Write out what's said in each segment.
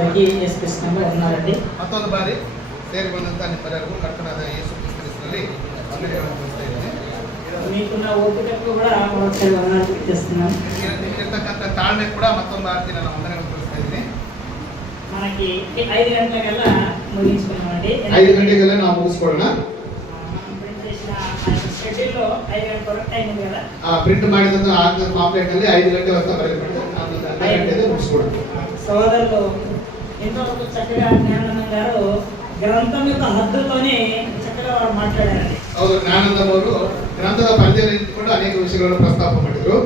ఉన్నారండి. ಮತ್ತೊಂದು ಬಾರಿ ಸೇರಿಕೊಂಡಂತ ನಿಮ್ಮೆಲ್ಲರಿಗೂ ಕರ್ತನಾದ ಯೇಸು ಕ್ರಿಸ್ತನಲ್ಲಿ ವಂದನೆಗಳನ್ನು ತಿಳಿಸ್ತಾ ಇದ್ದೇನೆ. మీకున్న ఓపికకు కూడా ఒకసారి వందనాలు తెలియజేస్తున్నాను. ನಿಮಗಿರ್ತಕ್ಕಂಥ ತಾಳ್ಮೆ ಕೂಡ ಮತ್ತೊಂದು ಬಾರಿ ನಾನು ವಂದನೆಗಳನ್ನು ತಿಳಿಸ್ತಾ ಇದ್ದೀನಿ. మనకి 5 గంటలకల్లా ముగించుకున్నామండి. 5 గంటలకల్లా ನಾವು ಮುಗಿಸ್ಕೊಳ್ಳೋಣ. ಪ್ರಿಂಟ್ చేసిన షెడ్యూల్లో 5 గంటల వరకు టైం ఉంది కదా. ಪ್ರಿಂಟ್ ಮಾಡಿದಂತ ಆಜ್ಞಾ ಪಾಂಪ್ಲೆಟ್ ಅಲ್ಲಿ 5 ಗಂಟೆ వరకు ಬರೆಯಬೇಕು. ಆಮೇಲೆ 5 ಗಂಟೆಗೆ ಮುಗಿಸ್ಕೊಳ್ಳೋಣ. సోదరులు ఇంతవరకు చక్కగా జ్ఞానానంద గారు గ్రంథం యొక్క హద్దుతోనే చక్కగా వారు మాట్లాడారండి. ಹೌದು, ಜ್ಞಾನಾನಂದ ಅವರು ಗ್ರಂಥದ ಪರಿಧಿಯಲ್ಲಿ ಇಟ್ಟುಕೊಂಡು ಅನೇಕ ವಿಷಯಗಳನ್ನು ಪ್ರಸ್ತಾಪ ಮಾಡಿದ್ರು.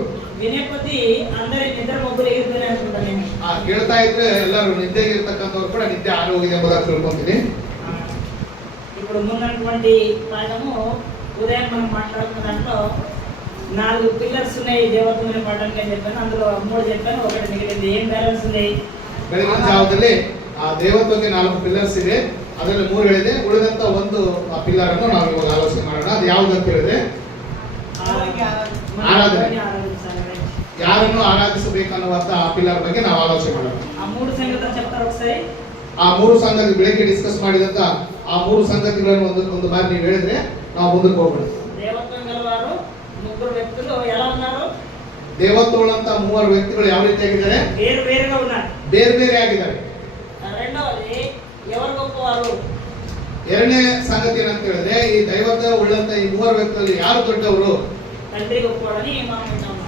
ವಿನೇ ಕೊದ್ದಿ అందరి నిద్ర మబ్బులు ఎగిరిపోయినాయి అనుకుంటాను నేను. ಕೇಳ್ತಾ ಇದ್ರೆ ಎಲ್ಲರೂ ನಿದ್ದೆಗೆ ಇರ್ತಕ್ಕಂಥವ್ರು ಕೂಡ ನಿದ್ದೆ ಆರೋಗ್ಯ ಎಂಬುದಾಗಿ ತಿಳ್ಕೊಂತೀನಿ. ఇప్పుడు ముందున్నటువంటి పాఠము ఉదయం మనం మాట్లాడుకున్న దాంట్లో 4 పిల్లర్స్ ఉన్నాయి దేవత్వమైన పాఠానికి అని చెప్పాను. అందులో 3 చెప్పాను, ఒకటి మిగిలింది. ఏం బ్యాలెన్స్ ఉంది? ಬೆಳಗಿನ ಜಾವದಲ್ಲಿ ಆ ದೇವತ್ವಕ್ಕೆ 4 ಪಿಲ್ಲರ್ಸ್ ಇದೆ, ಅದರಲ್ಲಿ 3 ಹೇಳಿದೆ. ಉಳಿದಂತ ಒಂದು ಪಿಲ್ಲರ್ ಅನ್ನು ನಾವು ಇವಾಗ ಆಲೋಚನೆ ಮಾಡೋಣ. ಅದು ಯಾವುದು ಅಂತ ಹೇಳಿದ್ರೆ ಆರಾಧನೆ. ಯಾರನ್ನು ಆರಾಧಿಸಬೇಕನ್ನುವಂತ ಆ ಪಿಲ್ಲರ್ ಬಗ್ಗೆ ನಾವು ಆಲೋಚನೆ ಮಾಡೋಣ. ಆ 3 ಸಂಗತಿಗಳನ್ನು చెప్తారు ఒకసారి. ಆ 3 ಸಂಗತಿ ಬೆಳಗ್ಗೆ ಡಿಸ್ಕಸ್ ಮಾಡಿದಂತ ಆ 3 ಸಂಗತಿಗಳನ್ನು ಒಂದು ಬಾರಿ ನೀವು ಹೇಳಿದ್ರೆ ನಾವು ಮುಂದಕ್ಕೆ ಹೋಗೋಣ. ದೇವತ್ವಂ ಗಲವಾರು 3 ವ್ಯಕ್తులు ఎలా ఉన్నారు? ದೇವತ್ವಗಳಂತ 3 ವ್ಯಕ್ತಿಗಳು ಯಾವ ರೀತಿಯಾಗಿದ್ದಾರೆ? ಬೇರೆ ಉన్నారు, ಬೇರೆ ಆಗಿದ್ದಾರೆ. రెండవది ఎవరు గొప్పవారు? ಎರಡನೇ ಸಂಗತಿ ಏನಂತ ಹೇಳಿದ್ರೆ ಈ ದೈವತ್ವ ಉಳ್ಳಂತ ಈ 3 ವ್ಯಕ್ತಿಗಳಲ್ಲಿ ಯಾರು ದೊಡ್ಡವರು? తండ్రి గొప్పవాడని మనం విన్నాము.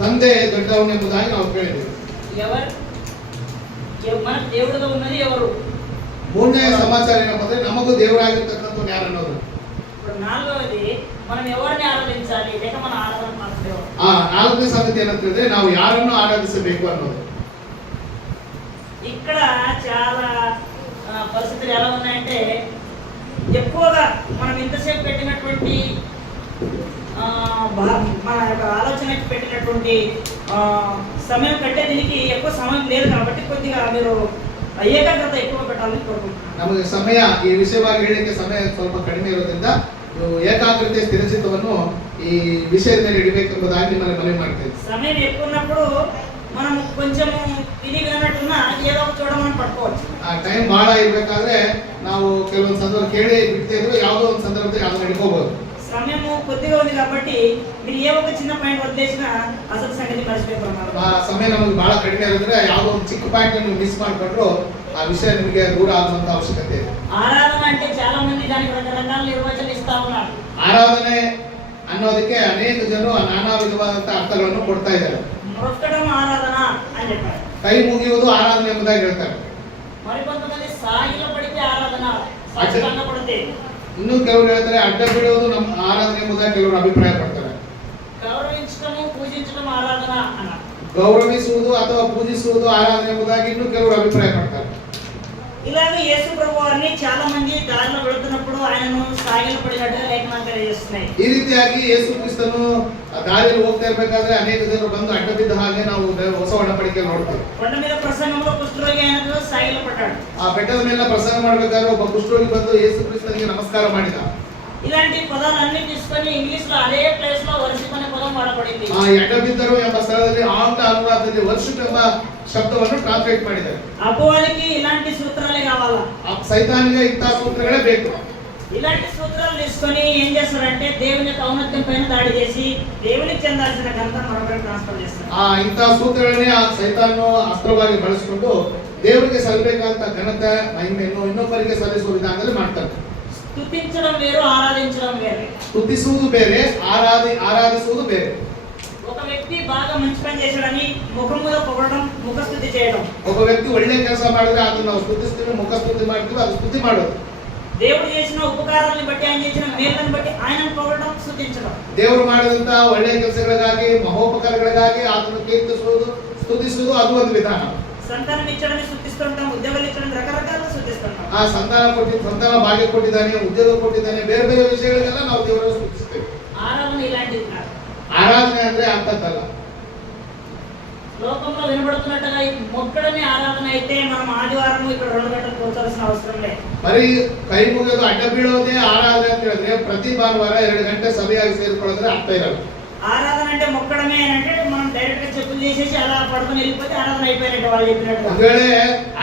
ತಂದೆ ದೊಡ್ಡವನು ಎಂಬುದಾಗಿ ನಾವು ಕೇಳಿದ್ದೇವೆ. మన దేవుడుగా ఉన్నది ఎవరు? ಮೂರನೇ ಸಮಾಚಾರ ಏನಪ್ಪ ಅಂದ್ರೆ ನಮಗೂ ದೇವರಾಗಿರ್ತಕ್ಕಂಥ ಯಾರು ಅನ್ನೋದು. ఇప్పుడు నాలుగవది మనం ఎవరిని ఆరాధించాలి లేక మన ఆరాధన ಮಾಡ್ತೇವೆ. ನಾಲ್ಕನೇ ಸಂಗತಿ ಏನಂತ ಹೇಳಿದ್ರೆ ನಾವು ಯಾರನ್ನು ಆರಾಧಿಸಬೇಕು ಅನ್ನೋದು. ఇక్కడ చాలా పరిస్థితులు ఎలా ఉన్నాయంటే ఎక్కువగా మనం ఇంతసేపు పెట్టినటువంటి మన యొక్క ఆలోచనకి పెట్టినటువంటి సమయం కంటే దీనికి ఎక్కువ సమయం లేదు కాబట్టి కొద్దిగా మీరు ఏకాగ్రత ఎక్కువ పెట్టాలని కోరుకుంటున్నాను. ನಮಗೆ ಸಮಯ ಈ ವಿಷಯವಾಗಿ ಹೇಳಿಕ್ಕೆ ಸಮಯ ಸ್ವಲ್ಪ ಕಡಿಮೆ ಇರೋದ್ರಿಂದ ಏಕಾಗ್ರತೆ ಸ್ಥಿರಚಿತ್ತವನ್ನು ಈ ವಿಷಯದ ಮೇಲೆ ಇಡಬೇಕೆಂಬುದಾಗಿ ನಿಮ್ಮಲ್ಲಿ ಮನವಿ ಮಾಡ್ತೇವೆ. సమయం ఎక్కువ ఉన్నప్పుడు మనం కొంచెం ఇది వినట్టున్నా ఏదో ఒక చూడమని పట్టుకోవచ్చు. ಟೈಮ್ ಬಹಳ ಇರಬೇಕಾದ್ರೆ ನಾವು ಕೆಲವೊಂದು ಸಂದರ್ಭ ಕೇಳಿ ಬಿಡ್ತಾ ಇದ್ರು, ಯಾವುದೋ ಒಂದು ಸಂದರ್ಭದಲ್ಲಿ ಅದನ್ನು ಹಿಡ್ಕೋಬಹುದು. సమయము కొద్దిగా ఉంది కాబట్టి మీరు ఏ ఒక చిన్న పాయింట్ వదిలేసినా అసలు సంగతి మర్చిపోయే ప్రమాదం. ಸಮಯ ನಮಗೆ ಬಹಳ ಕಡಿಮೆ ಇರೋದ್ರೆ ಯಾವುದೋ ಒಂದು ಚಿಕ್ಕ ಪಾಯಿಂಟ್ ನೀವು ಮಿಸ್ ಮಾಡಿಕೊಂಡ್ರು ಆ ವಿಷಯ ನಿಮಗೆ ದೂರ ಆಗುವಂತ ಅವಶ್ಯಕತೆ ಇದೆ. ఆరాధన అంటే చాలా మంది దానికి రకరకాల నిర్వచనం ఇస్తా ఉన్నారు. ಆರಾಧನೆ ಅನ್ನೋದಕ್ಕೆ ಅನೇಕ ಜನರು ನಾನಾ ವಿಧವಾದಂತ ಅರ್ಥಗಳನ್ನು ಕೊಡ್ತಾ ಇದ್ದಾರೆ. మొక్కడం ఆరాధన అని చెప్పారు. ಕೈ ಮುಗಿಯುವುದು ಆರಾಧನೆ ಎಂಬುದಾಗಿ ಹೇಳ್ತಾರೆ. మరికొంతమంది సాగిల పడితే ఆరాధన, సాష్టాంగ పడితే. ಇನ್ನು ಕೆಲವರು ಹೇಳ್ತಾರೆ ಅಡ್ಡ ಬೀಳುವುದು ನಮ್ಮ ಆರಾಧನೆ ಎಂಬುದಾಗಿ ಕೆಲವರು ಅಭಿಪ್ರಾಯ ಪಡ್ತಾರೆ. గౌరవించడము పూజించడం ఆరాధన అన్నారు. ಗೌರವಿಸುವುದು ಅಥವಾ ಪೂಜಿಸುವುದು ಆರಾಧನೆ ಎಂಬುದಾಗಿ ಇನ್ನು ಕೆಲವರು ಅಭಿಪ್ರಾಯ ಪಡ್ತಾರೆ. ఇలాగ యేసు ప్రభు వారిని చాలా మంది దారిలో వెళుతున్నప్పుడు ఆయనను సాగిల పడినట్టుగా లేఖనాలు తెలియజేస్తున్నాయి. ಈ ರೀತಿಯಾಗಿ ಯೇಸು ಕ್ರಿಸ್ತನು ದಾರಿಯಲ್ಲಿ ಹೋಗ್ತಾ ಇರಬೇಕಾದ್ರೆ ಅನೇಕ ಜನರು ಬಂದು ಅಡ್ಡ ಬಿದ್ದ ಹಾಗೆ ನಾವು ಹೊಸ ಒಡಂಬಡಿಕೆ ನೋಡ್ತೇವೆ. కొండ మీద ప్రసంగంలో కుష్ఠరోగి ఆయనకు సాగిల పడ్డాడు. ಆ ಬೆಟ್ಟದ ಮೇಲೆ ಪ್ರಸಂಗ ಮಾಡಬೇಕಾದ್ರೆ ಒಬ್ಬ ಕುಷ್ಠರೋಗಿ ಬಂದು ಯೇಸು ಕ್ರಿಸ್ತನಿಗೆ ನಮಸ್ಕಾರ ಮಾಡಿದ. ఇలాంటి పదాలన్నీ తీసుకొని ఇంగ్లీష్ లో అదే ప్లేస్ లో వర్షిప్ అనే పదం వాడబడింది. ಎಡ್ಡ ಬಿದ್ದರು ಎಂಬ ಸ್ಥಳದಲ್ಲಿ ಆಂಗ್ಲ ಅನುವಾದದಲ್ಲಿ ವರ್ಷಿಪ್ ಎಂಬ ಶಬ್ದವನ್ನು ಟ್ರಾನ್ಸ್ಲೇಟ್ ಮಾಡಿದ್ದಾರೆ. అపవాదికి ఇలాంటి సూత్రాలే కావాలా? సైతానిగా ఇంಥ సూత్రಗಳೇ ಬೇಕು. ఇలాంటి సూత్రాలు తీసుకొని ఏం చేస్తారంటే దేవుని యొక్క ఔన్నత్యం పైన దాడి చేసి దేవునికి చెందాల్సిన ఘనత మరొకరికి ట్రాన్స్ఫర్ చేస్తారు. ಇಂಥ ಸೂತ್ರಗಳನ್ನೇ ಆ ಸೈತಾನನು ಅಸ್ತ್ರವಾಗಿ ಬಳಸಿಕೊಂಡು ದೇವರಿಗೆ ಸಲ್ಲಬೇಕಾದಂತ ಘನತೆ ಮಹಿಮೆಯನ್ನು ಇನ್ನೊಬ್ಬರಿಗೆ ಸಲ್ಲಿಸುವ ವಿಧಾನದಲ್ಲಿ ಮಾಡ್ತಾರೆ. స్తుతించడం వేరు, ఆరాధించడం వేరు. స్తుతిಸುವುದು ಬೇರೆ, ಆರಾಧಿಸುವುದು ಬೇರೆ. ఒక వ్యక్తి బాగా మంచి పని చేశాడని ముఖం మీద పొగడడం, ముఖస్తుతి చేయడం. ಒಬ್ಬ ವ್ಯಕ್ತಿ ಒಳ್ಳೆ ಕೆಲಸ ಮಾಡಿದ್ರೆ ಅದನ್ನ ನಾವು ಸ್ತುತಿಸ್ತೀವಿ, ಮುಖ ಸ್ತುತಿ ಮಾಡ್ತೀವಿ, ಅದು ಸ್ತುತಿ ಮಾಡೋದು. దేవుడు చేసిన ఉపకారాలను బట్టి, ఆయన చేసిన మేలులను బట్టి ఆయనను పొగడడం, స్తుతించడం. ದೇವರು ಮಾಡಿದಂತ ಒಳ್ಳೆ ಕೆಲಸಗಳಿಗಾಗಿ, ಮಹೋಪಕಾರಗಳಿಗಾಗಿ ಅದನ್ನು ಕೀರ್ತಿಸುವುದು, ಸ್ತುತಿಸುವುದು ಅದು ಒಂದು ವಿಧಾನ. సంతానం ఇచ్చడానికి స్తుతిస్తుంటాం, ఉద్యోగాలు ఇచ్చడానికి రకరకాలుగా స్తుతిస్తుంటాం. ಸಂತಾನ ಭಾಗ್ಯ ಕೊಟ್ಟಿದ್ದಾನೆ, ಉದ್ಯೋಗ ಕೊಟ್ಟಿದ್ದಾನೆ, ಬೇರೆ ಬೇರೆ ವಿಷಯಗಳಿಗೆಲ್ಲ ನಾವು ದೇವರನ್ನು ಸ್ತುತಿಸ್ತೇವೆ. ఆరాధన ఇలాంటిది కాదు. ಆರಾಧನೆ ಅಂದ್ರೆ ಅಂತದ್ದಲ್ಲ. లోకంలో వినబడుతున్నట్టుగా మొక్కడమే ఆరాధన అయితే మనం ఆదివారం ఇక్కడ 2 గంటలు కూర్చోవాల్సిన అవసరం లేదు. మరి ಕೈ ಮುಗಿಯೋದು ಅಡ್ಡ ಬೀಳೋದೇ ಆರಾಧನೆ ಅಂತ ಹೇಳಿದ್ರೆ ಪ್ರತಿ ಭಾನುವಾರ 2 ಗಂಟೆ ಸಭೆಯಾಗಿ ಸೇರಿಕೊಳ್ಳೋದ್ರೆ ಅರ್ಥ ಇರಲ್ಲ. ఆరాధన అంటే మొక్కడమే అంటే మనం డైరెక్ట్ గా చెప్పులు చేసేసి అలా పడుకొని వెళ్ళిపోతే ఆరాధన అయిపోయినట్టు వాళ్ళు చెప్పినట్టు. ಒಂದು ವೇಳೆ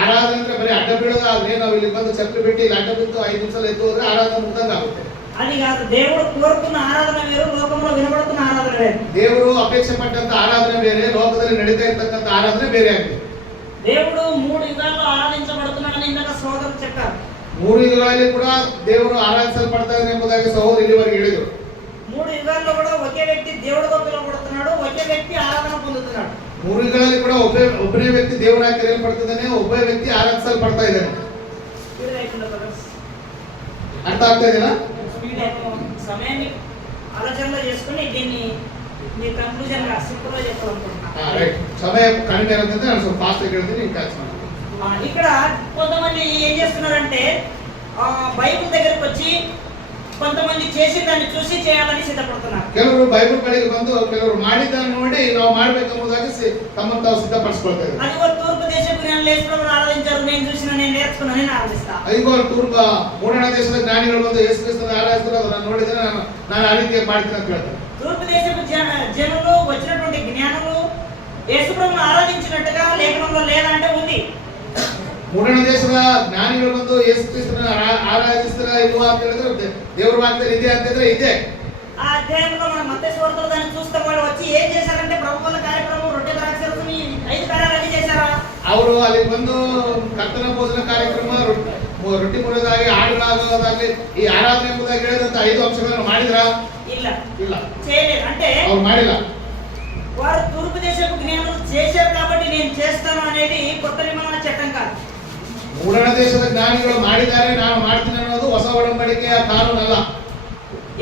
ಆರಾಧನೆ ಅಂದ್ರೆ ಬರೀ ಅಡ್ಡ ಬೀಳೋದಾದ್ರೆ ನಾವು ಇಲ್ಲಿ ಬಂದು ಚಪ್ಪಲಿ ಬಿಟ್ಟು ಇಲ್ಲಿ ಅಡ್ಡ ಬಿದ್ದು 5 ನಿಮಿಷ ಎದ್ದು ಹೋದ್ರೆ ಆರಾಧನೆ ಮುಗ್ದಂಗ ಆಗುತ್ತೆ. అది కాదు, దేవుడు కోరుకున్న ఆరాధన వేరు, లోకంలో వినబడుతున్న ఆరాధన వేరు. ದೇವರು ಅಪೇಕ್ಷೆ ಪಟ್ಟಂತ ಆರಾಧನೆ ಬೇರೆ, ಲೋಕದಲ್ಲಿ ನಡೀತಾ ಇರ್ತಕ್ಕಂಥ ಆರಾಧನೆ ಬೇರೆ ಆಗಿದೆ. దేవుడు 3 యుగాల్లో ఆరాధించబడుతున్నాడని ఇందాక సోదరులు చెప్పారు. 3 ಯುಗಗಳಲ್ಲಿ ಕೂಡ ದೇವರು ಆರಾಧಿಸಲ್ಪಡ್ತಾ ಇದ್ದಾನೆ ಎಂಬುದಾಗಿ ಸಹೋದರ ಇಲ್ಲಿವರೆಗೆ ಹೇಳಿದರು. 3 యుగాల్లో కూడా ఒకే వ్యక్తి దేవుడిగా పిలువబడుతున్నాడు, ఒకే వ్యక్తి ఆరాధన పొందుతున్నాడు. 3 ಯುಗಗಳಲ್ಲಿ ಕೂಡ ಒಬ್ಬನೇ ವ್ಯಕ್ತಿ ದೇವರಾಗಿ ಕರೆಯಲ್ಪಡ್ತಿದ್ದಾನೆ, ಒಬ್ಬ ವ್ಯಕ್ತಿ ಆರಾಧಿಸಲ್ಪಡ್ತಾ ಇದ್ದಾನೆ. ಅರ್ಥ ಆಗ್ತಾ ಇದೆಯಾ? సమయాన్ని ఆలోచనలో చేసుకుని దీన్ని మీ కంక్లూజన్ గా సింపుల్ గా చెప్పాలనుకుంటున్నాను. సమయ కడిమೆ ಇರೋದ್ರಿಂದ ನಾನು ಸ್ವಲ್ಪ ಫಾಸ್ಟ್ ಆಗಿ ಹೇಳ್ತೀನಿ, ನೀವು ಕ್ಯಾಚ್ ಮಾಡಿ. ఇక్కడ కొంతమంది ఏం చేస్తున్నారంటే బైబిల్ దగ్గరికి వచ్చి కొంతమంది చేసి దాన్ని చూసి చేయాలని సిద్ధపడుతున్నారు. ಕೆಲವರು ಬೈಬಲ್ ಕಡೆಗೆ ಬಂದು ಕೆಲವರು ಮಾಡಿದ್ದನ್ನು ನೋಡಿ ನಾವು ಮಾಡಬೇಕೆಂಬುದಾಗಿ ತಮ್ಮನ್ನು ತಾವು ಸಿದ್ಧಪಡಿಸಿಕೊಳ್ತಾರೆ. అది ఒక తూర్పు దేశపు జ్ఞానులు యేసుప్రభువుని ఆరాధించారు, నేను చూసిన, నేను నేర్చుకున్నా, నేను ఆరాధిస్తా. ಐಗೋ ಮೂಡಣ ದೇಶದ ಜ್ಞಾನಿಗಳು ಬಂದು ಯೇಸು ಕ್ರಿಸ್ತನ ಆರಾಧಿಸಿದ್ರು, ಅದನ್ನು ನೋಡಿದ್ರೆ ನಾನು ಆ ರೀತಿ ಮಾಡ್ತೀನಿ ಅಂತ ಹೇಳ್ತಾರೆ. తూర్పు దేశపు జనులు వచ్చినటువంటి జ్ఞానులు యేసుప్రభువుని ఆరాధించినట్టుగా లేఖనంలో లేదా అంటే ఉంది. ಮೂಡಣ ದೇಶದ ಜ್ಞಾನಿಗಳು ಬಂದು ಯೇಸು ಕ್ರಿಸ್ತನ ಆರಾಧಿಸ್ತಾರ ಇಲ್ವಾ ಅಂತ ಹೇಳಿದ್ರೆ ದೇವರ ವಾಕ್ಯದಲ್ಲಿ ಇದೆ ಅಂತಿದ್ರೆ ಇದೆ. ఆ అధ్యాయంలో మనం మత్తయి సువార్తలో దాన్ని చూస్తాం. వాళ్ళు వచ్చి ఏం చేశారంటే ప్రభువుల కార్యక్రమం, రొట్టె ద్రాక్షరసం, ఈ 5 కార్యాలు చేశారా? ಅವರು ಅಲ್ಲಿ ಬಂದು ಕರ್ತನ ಭೋಜನ ಕಾರ್ಯಕ್ರಮ, ರೊಟ್ಟಿ ಮುರಿದಾಗಿ, ಹಾಡುಗಳಾಗೋದಾಗ್ಲಿ, ಈ ಆರಾಧನೆ ಎಂಬುದಾಗಿ ಹೇಳಿದಂತ 5 ಅಂಶಗಳನ್ನು ಮಾಡಿದ್ರಾ? ಇಲ್ಲ, ಇಲ್ಲ, చేయలేదు. అంటే ಅವ್ರು ಮಾಡಿಲ್ಲ. వారు తూర్పు దేశపు జ్ఞానులు చేశారు కాబట్టి నేను చేస్తాను అనేది కొత్త నిబంధన చట్టం కాదు. ಮೂಡಣ ದೇಶದ ಜ್ಞಾನಿಗಳು ಮಾಡಿದ್ದಾರೆ, ನಾನು ಮಾಡ್ತೀನಿ ಅನ್ನೋದು ಹೊಸ ಒಡಂಬಡಿಕೆಯ ಕಾನೂನಲ್ಲ.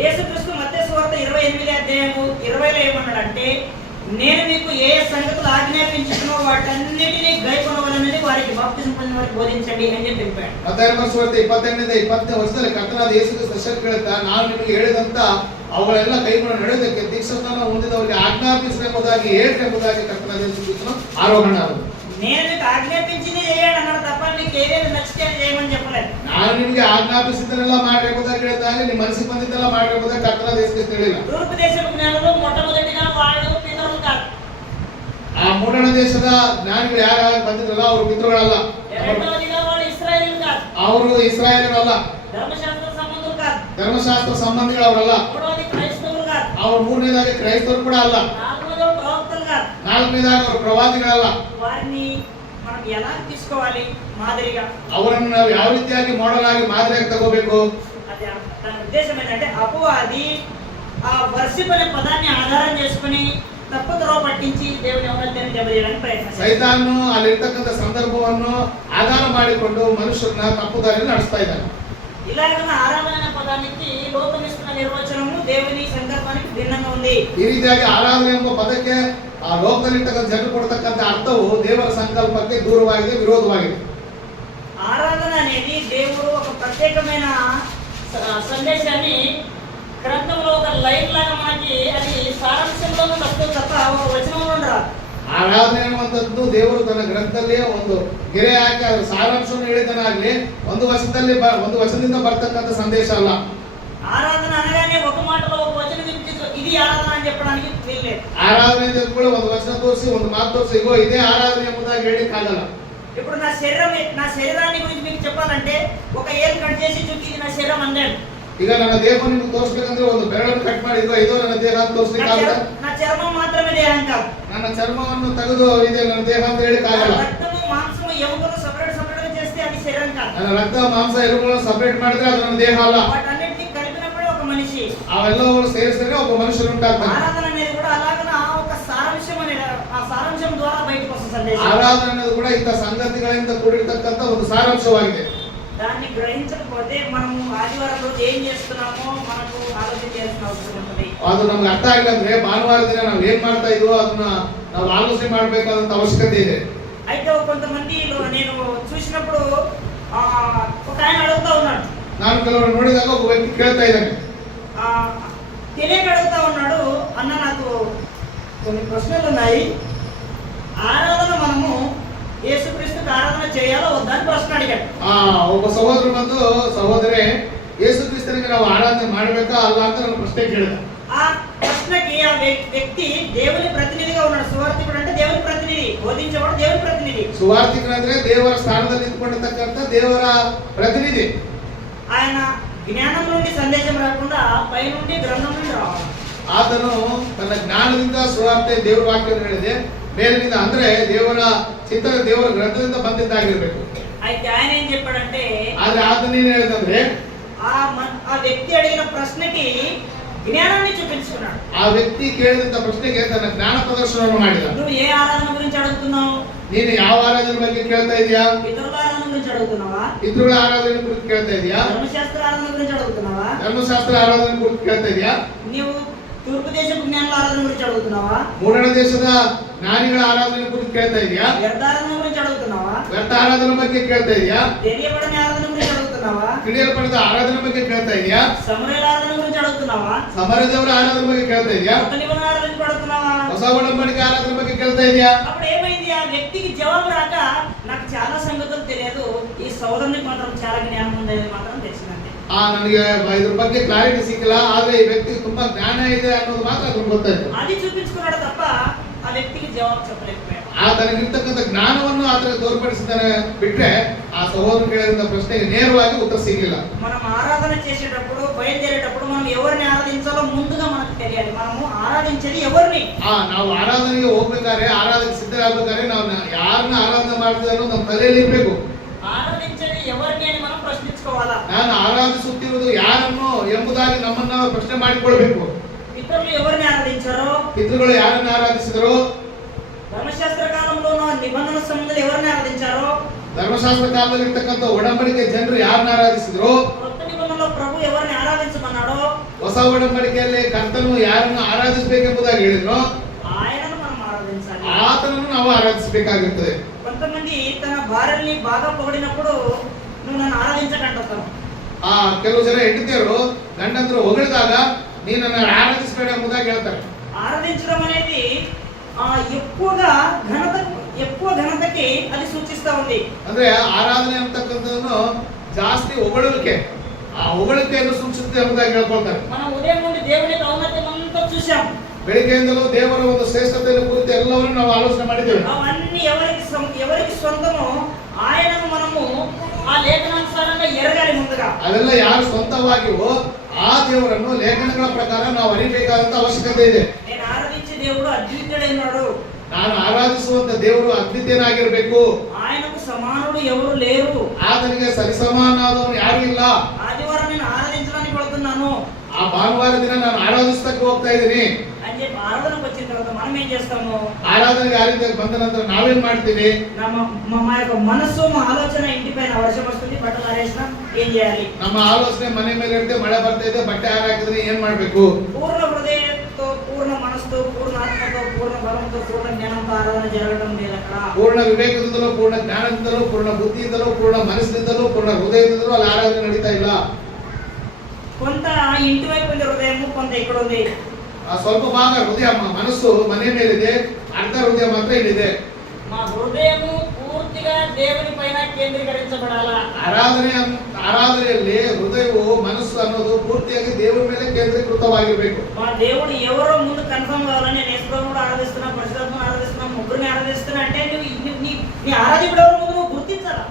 యేసుక్రీస్తు మత్తయి సువార్త 28 అధ్యాయము 20లో ఏమన్నాడంటే, నేను మీకు ఏ సంగతులు ఆజ్ఞాపించుకున్నో వాటన్నిటినీ గైకొనవలెనని వారికి బాప్తిసం పొందిన వారికి బోధించండి అని చెప్పి చెప్పాడు. ಮತ್ತಾಯ ಸುವಾರ್ತೆ 28 ವರ್ಷದಲ್ಲಿ ಕರ್ತನಾದ ಯೇಸು ಕ್ರಿಸ್ತ ಹೇಳುತ್ತಾ, ನಾನು ನಿಮಗೆ ಹೇಳಿದಂತ ಅವುಗಳೆಲ್ಲ ಕೈಗೊಂಡು ನಡೆಯುವುದಕ್ಕೆ ದೀಕ್ಷಾಸ್ನಾನ ಹೊಂದಿದವರಿಗೆ ಆಜ್ಞಾಪಿಸಲೆಂಬುದಾಗಿ ಹೇಳಲೆಂಬುದಾಗಿ ಕರ್ತನಾದ ಯೇಸು ಕ್ರಿಸ್ತನು ಆರೋಹಣ ಆದನು. నేను మీకు ఆజ్ఞాపించింది చేయండి అన్నాడు తప్ప మీకు ఏదైనా నచ్చితే చేయమని చెప్పలేదు. ನಾನು ನಿಮಗೆ ಆಜ್ಞಾಪಿಸಿದ್ದನ್ನೆಲ್ಲ ಮಾಡಬೇಕುದಾಗಿ ಹೇಳಿದಾಗ ನಿಮ್ಮ ಮನಸ್ಸಿಗೆ ಬಂದಿದ್ದೆಲ್ಲ ಮಾಡಬೇಕುದಾಗಿ ಕರ್ತನಾದ ಯೇಸು ಕ್ರಿಸ್ತ ಹೇಳಿಲ್ಲ. తూర్పు దేశపు జ్ఞానులు మొట్టమొదటిగా వాళ్ళు పితరులు కాదు. ಆ ಮೂಡಣ ದೇಶದ ಜ್ಞಾನಿಗಳು ಯಾರು ಬಂದಿದ್ರಲ್ಲ ಅವರು ಪಿತೃಗಳಲ್ಲ. రెండవదిగా వాళ్ళు ఇశ్రాయేలీయులు కాదు. ಅವರು ಇಸ್ರಾಯೇಲರಲ್ಲ. ధర్మశాస్త్ర సంబంధులు కాదు. ಧರ್ಮಶಾಸ್ತ್ರ ಸಂಬಂಧಿಗಳು ಅವರಲ್ಲ. మూడవది క్రైస్తవులు కాదు. ಅವರು ಮೂರನೇದಾಗಿ ಕ್ರೈಸ್ತರು ಕೂಡ ಅಲ್ಲ. నాలుగవది ప్రవక్తలు కాదు. ನಾಲ್ಕನೇದಾಗಿ ಅವರು ಪ್ರವಾದಿಗಳಲ್ಲ. వారిని మనం ఎలా తీసుకోవాలి మాదిరిగా? ಅವರನ್ನು ನಾವು ಯಾವ ರೀತಿಯಾಗಿ ಮಾಡೆಲ್ ಆಗಿ ಮಾದರಿಯಾಗಿ ತಗೋಬೇಕು? అది దాని ఉద్దేశం ఏంటంటే అపవాది ఆ వర్షిప్ అనే పదాన్ని ఆధారం చేసుకుని తప్పుదోవ పట్టించి దేవుని అవమానాన్ని దెబ్బతీయడానికి ప్రయత్నిస్తాడు. ಸೈತಾನನು ಅಲ್ಲಿರ್ತಕ್ಕಂಥ ಸಂದರ್ಭವನ್ನು ಆಧಾರ ಮಾಡಿಕೊಂಡು ಮನುಷ್ಯರನ್ನ ತಪ್ಪು ದಾರಿಯಲ್ಲಿ ನಡೆಸ್ತಾ ಇದ್ದಾನೆ. ఇలాగన ఆరాధన అనే పదానికి లోకం ఇస్తున్న నిర్వచనము దేవుని సంకల్పానికి భిన్నంగా ఉంది. ಈ ರೀತಿಯಾಗಿ ಆರಾಧನೆ ಎಂಬ ಪದಕ್ಕೆ ಆ ಲೋಕದಲ್ಲಿರ್ತಕ್ಕಂಥ ಜನರು ಕೊಡ್ತಕ್ಕಂಥ ಅರ್ಥವು ದೇವರ ಸಂಕಲ್ಪಕ್ಕೆ ದೂರವಾಗಿದೆ, ವಿರೋಧವಾಗಿದೆ. ఆరాధన అనేది దేవుడు ఒక ప్రత్యేకమైన సందేశాన్ని గ్రంథంలో ఒక లైన్ లాగా మనకి అది సారాంశంలో వస్తుంది తప్ప ఒక వచనంలో రాదు. ಆರಾಧನೆ ಅನ್ನುವಂಥದ್ದು ದೇವರು ತನ್ನ ಗ್ರಂಥದಲ್ಲಿ ಒಂದು ಗೆರೆ ಹಾಕಿ ಅದರ ಸಾರಾಂಶವನ್ನು ಹೇಳಿದನಾಗ್ಲಿ ಒಂದು ವಚನದಿಂದ ಬರ್ತಕ್ಕಂಥ ಸಂದೇಶ ಅಲ್ಲ. ఆరాధన అనగానే ఒక మాటలో ఒక వచనం ఇది ఆరాధన అని చెప్పడానికి వీల్లేదు. ಆರಾಧನೆ ಕೂಡ ಒಂದು ವಚನ ತೋರಿಸಿ ಒಂದು ಮಾತು ತೋರಿಸಿ ಇಗೋ ಇದೇ ಆರಾಧನೆ ಎಂಬುದಾಗಿ ಹೇಳಿಕ್ಕಾಗಲ್ಲ. ఇప్పుడు నా శరీరాన్ని గురించి మీకు చెప్పాలంటే ఒక ఏలు కట్ చేసి చూపి ఇది నా శరీరం అన్నాడు. ಈಗ ನನ್ನ ದೇಹವನ್ನು ನಿಮಗೆ ತೋರಿಸಬೇಕಂದ್ರೆ ಒಂದು ಬೆರಳನ್ನು ಕಟ್ ಮಾಡಿ ಇದೋ ನನ್ನ ದೇಹ ಅಂತ ತೋರಿಸಲಿಕ್ಕಾಗಲ್ಲ. నా చర్మం మాత్రమే దేహం కాదు. ನನ್ನ ಚರ್ಮವನ್ನು ತೆಗೆದು ಇದೆ ನನ್ನ ದೇಹ ಅಂತ ಹೇಳಿಕ್ಕಾಗಲ್ಲ. రక్తము మాంసము ఎముకలు సపరేట్ గా చేస్తే అది శరీరం కాదు. ನನ್ನ ರಕ್ತ ಮಾಂಸ ಎಲುಬುಗಳನ್ನು ಸಪರೇಟ್ ಮಾಡಿದ್ರೆ ಅದು ನನ್ನ ದೇಹ ಅಲ್ಲ. వాటన్నిటిని కలిపినప్పుడే ఒక మనిషి. ಅವೆಲ್ಲವನ್ನು ಸೇರಿಸಿದ್ರೆ ಒಬ್ಬ ಮನುಷ್ಯನು ఉంటాಗ್ತಾನೆ. ఆరాధన అనేది కూడా అలాగన ఒక సారాంశం అనే ఆ సారాంశం ద్వారా బయటకు వస్తుంది సందేశం. ಆರಾಧನೆ ಅನ್ನೋದು ಕೂಡ ಇಂಥ ಸಂಗತಿಗಳಿಂದ ಕೂಡಿರ್ತಕ್ಕಂಥ ಒಂದು ಸಾರಾಂಶವಾಗಿದೆ. దాన్ని గ్రహించకపోతే మనము ఆదివారం రోజు ఏం చేస్తున్నామో మనకు ఆలోచన చేయాల్సిన అవసరం ఉంటుంది. ಅದು ನಮ್ಗೆ ಅರ್ಥ ಆಗಿಲ್ಲ ಅಂದ್ರೆ ಭಾನುವಾರ ದಿನ ನಾವು ಏನ್ ಮಾಡ್ತಾ ಇದೀವೋ ಅದನ್ನ ನಾವು ಆಲೋಚನೆ ಮಾಡಬೇಕಾದಂತ ಅವಶ್ಯಕತೆ ಇದೆ. అయితే కొంతమంది నేను చూసినప్పుడు ఒక ఆయన అడుగుతా ఉన్నాడు. ನಾನು ಕೆಲವರು ನೋಡಿದಾಗ ಒಬ್ಬ ವ್ಯಕ್ತಿ ಕೇಳ್ತಾ ಇದ್ದಾನೆ. తెలియక అడుగుతా ఉన్నాడు, అన్న నాకు కొన్ని ప్రశ్నలు ఉన్నాయి. ఆరాధన మనము యేసుక్రీస్తుకి ఆరాధన చేయాలో వద్దా అని ప్రశ్న అడిగాడు. ಒಬ್ಬ ಸಹೋದರ ಬಂದು ಸಹೋದರೇ ಯೇಸು ಕ್ರಿಸ್ತನಿಗೆ ನಾವು ಆರಾಧನೆ ಮಾಡಬೇಕಾ ಅಲ್ಲ ಅಂತ ನನ್ನ ಪ್ರಶ್ನೆ ಕೇಳಿದ. ఆ ప్రశ్నకి ఆ వ్యక్తి దేవుని ప్రతినిధిగా ఉన్నాడు. సువార్థికుడు అంటే దేవుని ప్రతినిధి, బోధించేవాడు దేవుని ప్రతినిధి. ಸುವಾರ್ತಿಕರು ಅಂದ್ರೆ ದೇವರ ಸ್ಥಾನದಲ್ಲಿ ನಿಂತ್ಕೊಂಡಿರ್ತಕ್ಕಂಥ ದೇವರ ಪ್ರತಿನಿಧಿ. ఆయన జ్ఞానం నుండి సందేశం రాకుండా పై నుండి గ్రంథం నుండి రావాలి. ಆತನು ತನ್ನ ಜ್ಞಾನದಿಂದ ಸುವಾರ್ತೆ ದೇವರ ವಾಕ್ಯವನ್ನು ಹೇಳಿದೆ, ಮೇಲಿನಿಂದ ಅಂದ್ರೆ ದೇವರ ಚಿತ್ರ ದೇವರ ಗ್ರಂಥದಿಂದ ಬಂದಿದ್ದಾಗಿರ್ಬೇಕು. అయితే ఆయన ఏం చెప్పాడంటే, ಆದ್ರೆ ಆತನ ಏನ್ ಹೇಳಿದಂದ್ರೆ ఆ వ్యక్తి అడిగిన ప్రశ్నకి జ్ఞానాన్ని చూపించుకున్నాడు. ಆ ವ್ಯಕ್ತಿ ಕೇಳಿದಂತ ಪ್ರಶ್ನೆಗೆ ತನ್ನ ಜ್ಞಾನ ಪ್ರದರ್ಶನವನ್ನು ಮಾಡಿದ. నువ్వు ఏ ఆరాధన గురించి అడుగుతున్నావు? ನೀನು ಯಾವ ಆರಾಧನೆ ಬಗ್ಗೆ ಕೇಳ್ತಾ ಇದೀಯಾ? పితరుల ఆరాధన గురించి అడుగుతున్నావా? ಪಿತೃಗಳ ಆರಾಧನೆ ಕುರಿತು ಕೇಳ್ತಾ ಇದೀಯಾ? ధర్మశాస్త్ర ఆరాధన గురించి అడుగుతున్నావా? ಧರ್ಮಶಾಸ್ತ್ರ ಆರಾಧನೆ ಕುರಿತು ಕೇಳ್ತಾ ಇದೀಯಾ? నీవు తూర్పు దేశపు జ్ఞానుల ఆరాధన గురించి అడుగుతున్నావా? ಮೂಡಣ ದೇಶದ ಜ್ಞಾನಿಗಳ ಆರಾಧನೆ ಕುರಿತು ಕೇಳ್ತಾ ಇದೀಯಾ? వ్యర్థారాధన గురించి అడుగుతున్నావా? ವ್ಯರ್ಥ ಆರಾಧನೆ ಬಗ್ಗೆ ಕೇಳ್ತಾ ಇದೀಯಾ? తెలియబడని ఆరాధన గురించి అడుగుతున్నావా? ತಿಳಿಯಲ್ಪಡದ ಆರಾಧನೆ ಬಗ್ಗೆ ಕೇಳ್ತಾ ಇದೀಯಾ? సమరయుల ఆరాధన గురించి అడుగుతున్నావా? ಸಮರದೇವರ ಆರಾಧನೆ ಬಗ್ಗೆ ಕೇಳ್ತಾ ಇದೀಯಾ? కొత్త నిబంధన ఆరాధన గురించి అడుగుతున్నావా? ಹೊಸ ಒಡಂಬಡಿಕೆ ಆರಾಧನೆ ಬಗ್ಗೆ ಕೇಳ್ತಾ ಇದೀಯా? అప్పుడు ఏమైంది? ఆ వ్యక్తికి జవాబు రాక నాకు చాలా సంగతులు తెలియదు, ఈ సోదరునికి మాత్రం చాలా జ్ఞానం ఉందనేది మాత్రం తెలిసిందంటే. ನನಗೆ ಇದ್ರ ಬಗ್ಗೆ ಕ್ಲಾರಿಟಿ ಸಿಕ್ಕಿಲ್ಲ, ಆದ್ರೆ ಈ ವ್ಯಕ್ತಿಗೆ ತುಂಬಾ ಜ್ಞಾನ ಇದೆ ಅನ್ನೋದು ಮಾತ್ರ ಅದಕ್ಕೆ ಗೊತ್ತಾಯ್ತು. అది చూపించుకున్నాడు తప్ప ఆ వ్యక్తికి జవాబు చెప్పలేకపోయాడు. ತನಗಿರ್ತಕ್ಕಂಥ ಜ್ಞಾನವನ್ನು ಆತನ ತೋರ್ಪಡಿಸಿದ್ದಾನೆ ಬಿಟ್ರೆ ಆ ಸಹೋದರ ಕೇಳಿದ ಪ್ರಶ್ನೆಗೆ ನೇರವಾಗಿ ಉತ್ತರ ಸಿಗಲಿಲ್ಲ. మనం ఆరాధన చేసేటప్పుడు, బయలుదేరేటప్పుడు మనం ఎవరిని ఆరాధించాలో ముందుగా మనకు తెలియాలి. మనము ఆరాధించేది ఎవరిని? ನಾವು ಆರಾಧನೆಗೆ ಹೋಗ್ಬೇಕಾದ್ರೆ, ಆರಾಧನೆಗೆ ಸಿದ್ಧರಾಗಬೇಕಾದ್ರೆ ನಾವು ಯಾರನ್ನ ಆರಾಧನೆ ಮಾಡ್ತೀವಿ ಅನ್ನೋದು ನಮ್ಮ ತಲೆಯಲ್ಲಿ ಇರ್ಬೇಕು. ఆరాధించేది ఎవరిని అని మనం ప్రశ్నించుకోవాలా. ನಾನು ಆರಾಧಿಸುತ್ತಿರುವುದು ಯಾರನ್ನು ಎಂಬುದಾಗಿ ನಮ್ಮನ್ನ ನಾವು ಪ್ರಶ್ನೆ ಮಾಡಿಕೊಳ್ಬೇಕು. పితరులు ఎవరిని ఆరాధించారో, ಪಿತೃಗಳು ಯಾರನ್ನ ಆರಾಧಿಸಿದರು, ధర్మశాస్త్ర కాలంలో నిబంధన సంబంధాలు ఎవరిని ఆరాధించారో, ಧರ್ಮಶಾಸ್ತ್ರ ಕಾಲದಲ್ಲಿ ಇರ್ತಕ್ಕಂಥ ಒಡಂಬಡಿಕೆ ಜನರು ಯಾರನ್ನ ಆರಾಧಿಸಿದ್ರು, కొత్త నిబంధనలో ప్రభు ఎవరిని ఆరాధించమన్నాడో, ಹೊಸ ಒಡಂಬಡಿಕೆಯಲ್ಲಿ ಕರ್ತನು ಯಾರನ್ನು ಆರಾಧಿಸಬೇಕೆಂಬುದಾಗಿ ಹೇಳಿದ್ರು, ఆయనను మనం ఆరాధించాలి. ಆತನನ್ನು ನಾವು ಆರಾಧಿಸಬೇಕಾಗಿರ್ತದೆ. కొంతమంది తన భార్యల్ని బాగా పొగిడినప్పుడు నువ్వు నన్ను ఆరాధించకంటారు. ಕೆಲವು ಜನ ಹೆಂಡತಿಯರು ಗಂಡಂದ್ರು ಹೊಗಳಿದಾಗ ನೀನು ನನ್ನ ಆರಾಧಿಸಬೇಡ ಎಂಬುದಾಗಿ ಹೇಳ್ತಾರೆ. ఆరాధించడం అనేది ఎక్కువ ఘనతకి అది సూచిస్తా ఉంది. ಅಂದ್ರೆ ಆರಾಧನೆ ಅಂತಕ್ಕಂಥದ್ದನ್ನು ಜಾಸ್ತಿ ಹೊಗಳಿಕೆ, ಆ ಹೊಗಳಿಕೆಯನ್ನು ಸೂಚಿಸುತ್ತೆ ಎಂಬುದಾಗಿ ಹೇಳ್ಕೊಳ್ತಾರೆ. మనం ఉదయం నుండి దేవుని ఔన్నత్యం అంతా చూసాం. ಬೆಳಿಗ್ಗೆಯಿಂದಲೂ ದೇವರ ಒಂದು ಶ್ರೇಷ್ಠತೆಯನ್ನು ಕುರಿತು ಎಲ್ಲವನ್ನೂ ನಾವು ಆಲೋಚನೆ ಮಾಡಿದ್ದೇವೆ. అవన్నీ ఎవరికి సొంతమో ఆయనను మనము ఆ లేఖనానుసారంగా ఎరగాలి. ముందుగా ಅವೆಲ್ಲ ಯಾರು ಸ್ವಂತವಾಗಿವೋ ಆ ದೇವರನ್ನು ಲೇಖನಗಳ ಪ್ರಕಾರ ನಾವು ಅರಿಬೇಕಾದಂತ ಅವಶ್ಯಕತೆ ಇದೆ. నేను ఆరాధించే దేవుడు అద్వితీయుడైనాడు. ನಾನು ಆರಾಧಿಸುವಂತ ದೇವರು ಅದ್ವಿತೀಯನಾಗಿರ್ಬೇಕು. ఆయనకు సమానుడు ఎవరు లేరు. ಆತನಿಗೆ ಸರಿಸಮಾನಾದವನು ಯಾರು ಇಲ್ಲ. ఆదివారం నేను ఆరాధించడానికి వెళ్తున్నాను, ಆ ಭಾನುವಾರ ದಿನ ನಾನು ಆರಾಧಿಸಕ್ಕೆ ಹೋಗ್ತಾ ಇದ್ದೀನಿ అని చెప్పి ఆరాధనకు వచ్చిన తర్వాత మనం ఏం చేస్తాము? ಆರಾಧನೆಗೆ ಆರಾಧನೆಗೆ ಬಂದ ನಂತರ ನಾವೇನ್ ಮಾಡ್ತೀವಿ? మా యొక్క మనసు, మా ఆలోచన ఇంటిపైన వర్షం వస్తుంది, బట్టలు ఆరేసినా ఏం చేయాలి? ನಮ್ಮ ಆಲೋಚನೆ ಮನೆ ಮೇಲೆ ಇರುತ್ತೆ, ಮಳೆ ಬರ್ತಾ ಇದೆ, ಬಟ್ಟೆ ಹಾಕಿದ್ರೆ ಏನ್ ಮಾಡ್ಬೇಕು? పూర్ణ హృదయంతో, పూర్ణ మనసుతో, పూర్ణ ఆత్మతో, పూర్ణ బలంతో, పూర్ణ జ్ఞానంతో ఆరాధన జరగడం లేదు అక్కడ. ಪೂರ್ಣ ವಿವೇಕದಿಂದಲೂ, ಪೂರ್ಣ ಜ್ಞಾನದಿಂದಲೂ, ಪೂರ್ಣ ಬುದ್ಧಿಯಿಂದಲೂ, ಪೂರ್ಣ ಮನಸ್ಸಿನಿಂದಲೂ, ಪೂರ್ಣ ಹೃದಯದಿಂದಲೂ ಅಲ್ಲಿ ಆರಾಧನೆ ನಡೀತಾ ಇಲ್ಲ. కొంత ఇంటి వైపు ఉంది హృదయము, కొంత ఇక్కడ ఉంది. ಸ್ವಲ್ಪ ಭಾಗ ಹೃದಯ, ಮನಸ್ಸು ಮನೆ ಮೇಲಿದೆ, ಅರ್ಧ ಹೃದಯ ಮಾತ್ರ ಇಲ್ಲಿದೆ. మా హృదయము పూర్తిగా దేవుని పైన కేంద్రీకరించబడాలా. ಆರಾಧನೆಯಲ್ಲಿ ಹೃದಯವು, ಮನಸ್ಸು ಅನ್ನೋದು ಪೂರ್ತಿಯಾಗಿ ದೇವರ ಮೇಲೆ ಕೇಂದ್ರೀಕೃತವಾಗಿರ್ಬೇಕು. మా దేవుడు ఎవరో ముందు కన్ఫర్మ్ కావాలని, నేను యేసుప్రభువుని ఆరాధిస్తున్నా, పరిశుద్ధాత్మను ఆరాధిస్తున్నా, ముగ్గురిని ఆరాధిస్తున్నా అంటే నీ ఆరాధికుడు ఎవరో ముందు నువ్వు గుర్తించాలా.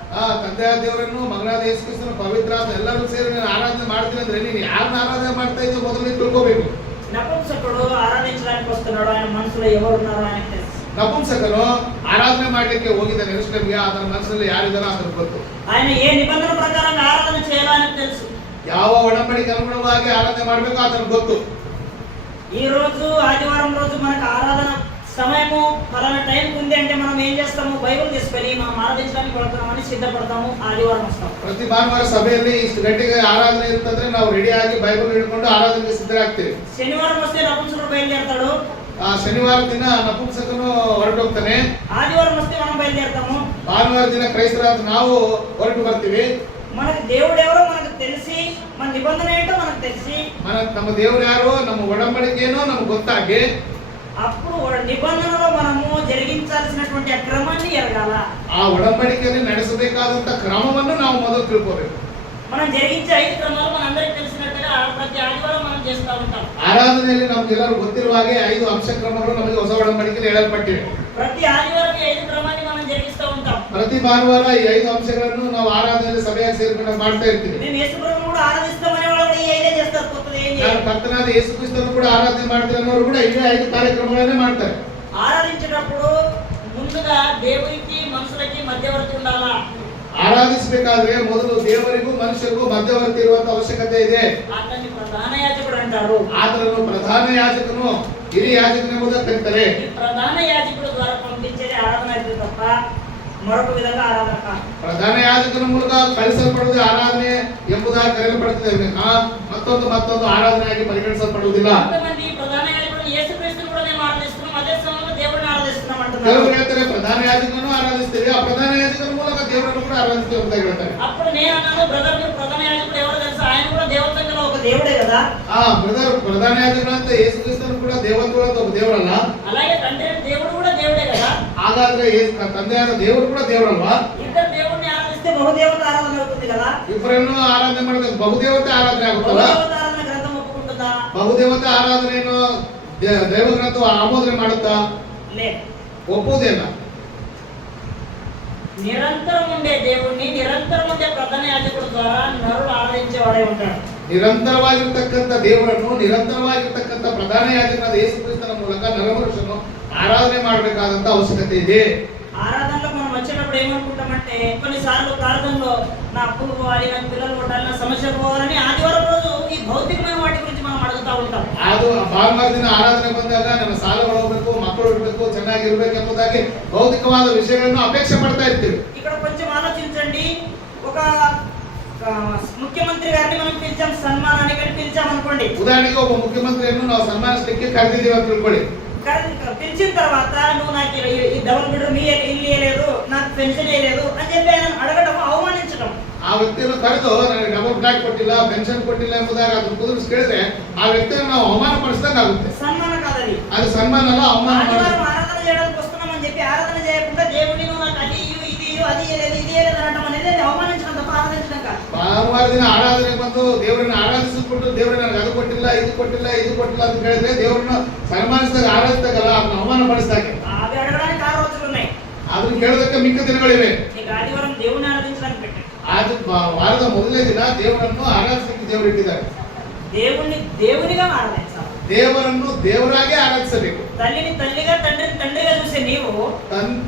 ತಂದೆಯ ದೇವರನ್ನು, ಮಗನಾದ ಯೇಸು ಕ್ರಿಸ್ತನ ಪವಿತ್ರಾತ್ಮ ಎಲ್ಲರೂ ಸೇರಿ ನಾನು ಆರಾಧನೆ ಮಾಡ್ತೀನಿ ಅಂದ್ರೆ ನೀನು ಯಾರನ್ನ ಆರಾಧನೆ ಮಾಡ್ತಾ ಇದ್ದೀವಿ ಮೊದಲು ತಿಳ್ಕೋಬೇಕು. నపుంసకుడు ఆరాధించడానికి వస్తున్నాడు, ఆయన మనసులో ఎవరున్నారో ఆయనకు తెలుసు. ನಪುಂಸಕನು ಆರಾಧನೆ ಮಾಡ್ಲಿಕ್ಕೆ ಹೋಗಿದ್ದಾನೆ, ಯೆರೂಸಲೇಮಿಗೆ. ಆತನ ಮನಸ್ಸಿನಲ್ಲಿ ಯಾರಿದ್ದಾರೋ ಆತನಿಗೆ ಗೊತ್ತು. ఆయన ఏ నిబంధన ప్రకారంగా ఆరాధన చేయాలో ఆయనకు తెలుసు. ಯಾವ ಒಡಂಬಡಿಕೆ ಅನುಗುಣವಾಗಿ ಆರಾಧನೆ ಮಾಡಬೇಕು ಆತನಿಗೆ ಗೊತ್ತು. ఈ రోజు ఆదివారం రోజు మనకు ఆరాధన సమయము ఫలానా టైం ఉంది అంటే మనం ఏం చేస్తాము? బైబిల్ తీసుకొని మనం ఆరాధించడానికి వెళ్తున్నామని సిద్ధపడతాము, ఆదివారం వస్తాం. ಪ್ರತಿ ಭಾನುವಾರ ಸಭೆಯಲ್ಲಿ ಇಷ್ಟು ಗಂಟೆಗೆ ಆರಾಧನೆ ಇರ್ತಂದ್ರೆ ನಾವು ರೆಡಿ ಆಗಿ ಬೈಬಲ್ ಹಿಡ್ಕೊಂಡು ಆರಾಧನೆಗೆ ಸಿದ್ಧರಾಗ್ತೀವಿ. శనివారం వస్తే నపుంసకుడు బయలుదేరతాడు, ಶನಿವಾರ ದಿನ ನಪುಂಸಕನು ಹೊರಟೋಗ್ತಾನೆ. ఆదివారం వస్తే మనం బయలుదేరతాము. ಭಾನುವಾರ ದಿನ ಕ್ರೈಸ್ತರಾದ ನಾವು ಹೊರಟು ಬರ್ತೀವಿ. మనకు దేవుడు ఎవరో మనకు తెలిసి, మన నిబంధన ఏంటో మనకు తెలిసి, ನಮ್ಮ ದೇವರು ಯಾರೋ, ನಮ್ಮ ಒಡಂಬಡಿಕೆ ಏನೋ ನಮ್ಗೆ ಗೊತ್ತಾಗಿ, అప్పుడు నిబంధనలో మనము జరిగించాల్సినటువంటి ఆ క్రమాన్ని ఎరగాల. ಆ ಒಡಂಬಡಿಕೆಯಲ್ಲಿ ನಡೆಸಬೇಕಾದಂತ ಕ್ರಮವನ್ನು ನಾವು ಮೊದಲು ತಿಳ್ಕೋಬೇಕು. మనం జరిగించే 5 క్రమాలు మనందరికీ తెలిసినట్టుగా ప్రతి ఆదివారం మనం చేస్తూ ఉంటాం. ಆರಾಧನೆಯಲ್ಲಿ ನಮಗೆಲ್ಲರೂ ಗೊತ್ತಿರುವ ಹಾಗೆ 5 ಅಂಶ ಕ್ರಮಗಳು ನಮಗೆ ಹೊಸ ಒಡಂಬಡಿಕೆಯಲ್ಲಿ ಹೇಳಲ್ಪಟ್ಟಿವೆ. ప్రతి ఆదివారం ఈ 5 క్రమాన్ని మనం జరిగిస్తూ ఉంటాం. ಪ್ರತಿ ಭಾನುವಾರ ಈ 5 ಅಂಶಗಳನ್ನು ನಾವು ಆರಾಧನೆಯಲ್ಲಿ ಸಭೆಯಾಗಿ ಸೇರಿಕೊಂಡು ಮಾಡ್ತಾ ಇರ್ತೀವಿ. మేము యేసు ప్రభువును కూడా ఆరాధిస్తామనే వాళ్ళు కూడా ఈ 5 చేస్తారు. కొత్తది ఏం ನಾನು చేయరు. ಕರ್ತನಾದ ಯೇಸು ಕ್ರಿಸ್ತನನ್ನು ಕೂಡ ಆರಾಧನೆ ಮಾಡ್ತಾರೆ ಅನ್ನೋರು ಕೂಡ ಇದೇ 5 ಕಾರ್ಯಕ್ರಮಗಳನ್ನೇ ಮಾಡ್ತಾರೆ. ఆరాధించేటప్పుడు ముందుగా దేవునికి మనుషులకి మధ్యవర్తి ఉండాలా. ಆರಾಧಿಸಬೇಕಾದ್ರೆ ಮೊದಲು ದೇವರಿಗೂ ಮನುಷ್ಯರಿಗೂ ಮಧ್ಯವರ್ತಿ ಇರುವಂತ ಅವಶ್ಯಕತೆ ಇದೆ. అతన్ని ప్రధాన యాజకుడు అంటారు. ಆತನನ್ನು ಪ್ರಧಾನ ಯಾಜಕನು ಹಿರಿಯ ಯಾಜಕನೆಂಬುದಾಗಿ ಕರೀತಾರೆ. ఈ ప్రధాన యాజకుడు ద్వారా పంపించేది ఆరాధన అయితే తప్ప మరొక విధంగా ఆరాధన కాదు. ಪ್ರಧಾನ ಯಾಜಕನ ಮೂಲಕ ಕಳಿಸಲ್ಪಡುವುದು ಆರಾಧನೆ ಎಂಬುದಾಗಿ ಕರೆಯಲ್ಪಡುತ್ತದೆ. ಮತ್ತೊಂದು ಆರಾಧನೆಯಾಗಿ ಪರಿಗಣಿಸಲ್ಪಡುವುದಿಲ್ಲ. కొంతమంది ప్రధాన యాజకుడు యేసుక్రీస్తుని కూడా మేము ఆరాధిస్తున్నాం, అదే సమయంలో దేవుడిని ఆరాధిస్తున్నాం అంటున్నారు. ಕೆಲವರು ಹೇಳ್ತಾರೆ ಪ್ರಧಾನ ಯಾಜಕನನ್ನು ಆರಾಧಿಸ್ತೀವಿ, ಆ ಪ್ರಧಾನ ಯಾಜಕನ ಮೂಲಕ ದೇವರನ್ನು ಕೂಡ ಆರಾಧಿಸ್ತೀವಿ ಅಂತ ಹೇಳ್ತಾರೆ. అప్పుడు నేను అన్నాను, బ్రదర్ మీరు ప్రధాన యాజకుడు ఎవరో తెలుసా? ఆయన కూడా దేవతంగా ఒక దేవుడే కదా. ಬ್ರದರ್ ಪ್ರಧಾನ ಯಾಜಕನಂತ ಯೇಸು ಕ್ರಿಸ್ತನು ಕೂಡ ದೇವತ್ವ ಅಂತ ಒಬ್ಬ ದೇವರಲ್ಲ. అలాగే తండ్రి దేవుడు కూడా దేవుడే కదా. ಹಾಗಾದ್ರೆ ತಂದೆಯಾದ ದೇವರು ಕೂಡ ದೇವರಲ್ವಾ? ఇద్దరు దేవుడిని ఆరాధిస్తే బహుదేవత ఆరాధన అవుతుంది కదా. ಇಬ್ಬರನ್ನು ಆರಾಧನೆ ಮಾಡಿದ್ರೆ ಬಹುದೇವತೆ ಆರಾಧನೆ ಆಗುತ್ತಲ್ಲ. బహుదేవత ఆరాధన గ్రంథం ఒప్పుకుంటుందా? ಬಹುದೇವತೆ ಆರಾಧನೆಯನ್ನು ದೈವಗ್ರಂಥ ಆಮೋದನೆ ಮಾಡುತ್ತಾ? లేదు. ಒಪ್ಪುವುದಿಲ್ಲ. నిరంతరం ఉండే దేవుణ్ణి, నిరంతరం ఉండే ప్రధాన యాజకుడు ద్వారా నరుడు ఆరాధించేవాడే ఉంటాడు. ನಿರಂತರವಾಗಿರ್ತಕ್ಕಂಥ ದೇವರನ್ನು, ನಿರಂತರವಾಗಿರ್ತಕ್ಕಂಥ ಪ್ರಧಾನ ಯಾಜಕನಾದ ಯೇಸು ಕ್ರಿಸ್ತನ ಮೂಲಕ ನರಮನುಷ್ಯನು ಆರಾಧನೆ ಮಾಡಬೇಕಾದಂತ ಅವಶ್ಯಕತೆ ಇದೆ. ఆరాధనలో మనం వచ్చేటప్పుడు ఏమనుకుంటామంటే, కొన్నిసార్లు ప్రార్థనలో నా అప్పులు పోవాలి, నాకు పిల్లలు కొట్టాలి, నా సమస్యలు పోవాలని ఆదివారం రోజు ఈ భౌతికమైన వాటి గురించి మనం అడుగుతా ఉంటాం. ಅದು ಭಾನುವಾರ ದಿನ ಆರಾಧನೆ ಬಂದಾಗ ನನ್ನ ಸಾಲಗಳು ಹೋಗಬೇಕು, ಮಕ್ಕಳು ಇರಬೇಕು, ಚೆನ್ನಾಗಿರ್ಬೇಕು ಎಂಬುದಾಗಿ ಭೌತಿಕವಾದ ವಿಷಯಗಳನ್ನು ಅಪೇಕ್ಷೆ ಪಡ್ತಾ ಇರ್ತೀವಿ. ఇక్కడ కొంచెం ఆలోచించండి. ఒక ముఖ్యమంత్రి గారిని మనం పిలిచాం, సన్మానానికి అని పిలిచాం అనుకోండి. ಉದಾಹರಣೆಗೆ ಒಬ್ಬ ಮುಖ್ಯಮಂತ್ರಿಯನ್ನು ನಾವು ಸನ್ಮಾನಿಸಲಿಕ್ಕೆ ಕರೆದಿದ್ದೀವಿ ಅಂತ ತಿಳ್ಕೊಳ್ಳಿ. పిలిచిన తర్వాత నువ్వు నాకు ఈ డబుల్ బెడ్రూమ్ ఇల్లు ఇవ్వలేదు, నాకు పెన్షన్ ఇవ్వలేదు అని చెప్పి ఆయన అడగడం అవమానించడం. ಆ ವ್ಯಕ್ತಿಯನ್ನು ಕರೆದು ನನಗೆ ಡಬಲ್ ಫ್ಲಾಟ್ ಕೊಟ್ಟಿಲ್ಲ, ಪೆನ್ಷನ್ ಕೊಟ್ಟಿಲ್ಲ ಎಂಬುದಾಗಿ ಅದನ್ನು ಕುದುರಿಸಿ ಕೇಳಿದ್ರೆ ಆ ವ್ಯಕ್ತಿಯನ್ನು ನಾವು ಅವಮಾನ ಪಡಿಸಿದಂಗೆ ಆಗುತ್ತೆ. సన్మానం కాదని. ಅದು ಸನ್ಮಾನ ಅಲ್ಲ, ಅವಮಾನ. ఆదివారం ఆరాధన చేయడానికి వస్తున్నామని చెప్పి ఆరాధన చేయకుండా దేవుడిని నువ్వు నాకు అది ఇది అది ఇవ్వలేదు ఇది ఇవ్వలేదు అనడం అనేది అవమానించడం తప్ప ఆరాధించడం కాదు. ಭಾನುವಾರ ದಿನ ಆರಾಧನೆ ಬಂದು ದೇವರನ್ನ ಆರಾಧಿಸಿಬಿಟ್ಟು ದೇವರನ್ನ ನನಗೆ ಅದು ಕೊಟ್ಟಿಲ್ಲ ಇದು ಕೊಟ್ಟಿಲ್ಲ ಅಂತ ಹೇಳಿದ್ರೆ ದೇವರನ್ನ ಸನ್ಮಾನಿಸಿದಾಗ ಆರಾಧಿಸಿದಾಗಲ್ಲ ಅದನ್ನ ಅವಮಾನ ಪಡಿಸಿದಾಗೆ. అవి అడగడానికి 6 రోజులు ఉన్నాయి. ಅದನ್ನ ಕೇಳೋದಕ್ಕೆ ಮಿಕ್ಕ ದಿನಗಳಿವೆ. ಈಗ ఆదివారం దేవుని ఆరాధించడానికి పెట్టారు. ಅದು ವಾರದ ಮೊದಲನೇ ದಿನ ದೇವರನ್ನು ಆರಾಧಿಸಲಿಕ್ಕೆ ದೇವರು ಇಟ್ಟಿದ್ದಾರೆ. దేవుణ్ణి దేవునిగా ఆరాధించాలి. ದೇವರನ್ನು ದೇವರಾಗಿ ಆರಾಧಿಸಬೇಕು. తల్లిని తల్లిగా, తండ్రిని తండ్రిగా చూసే నీవు,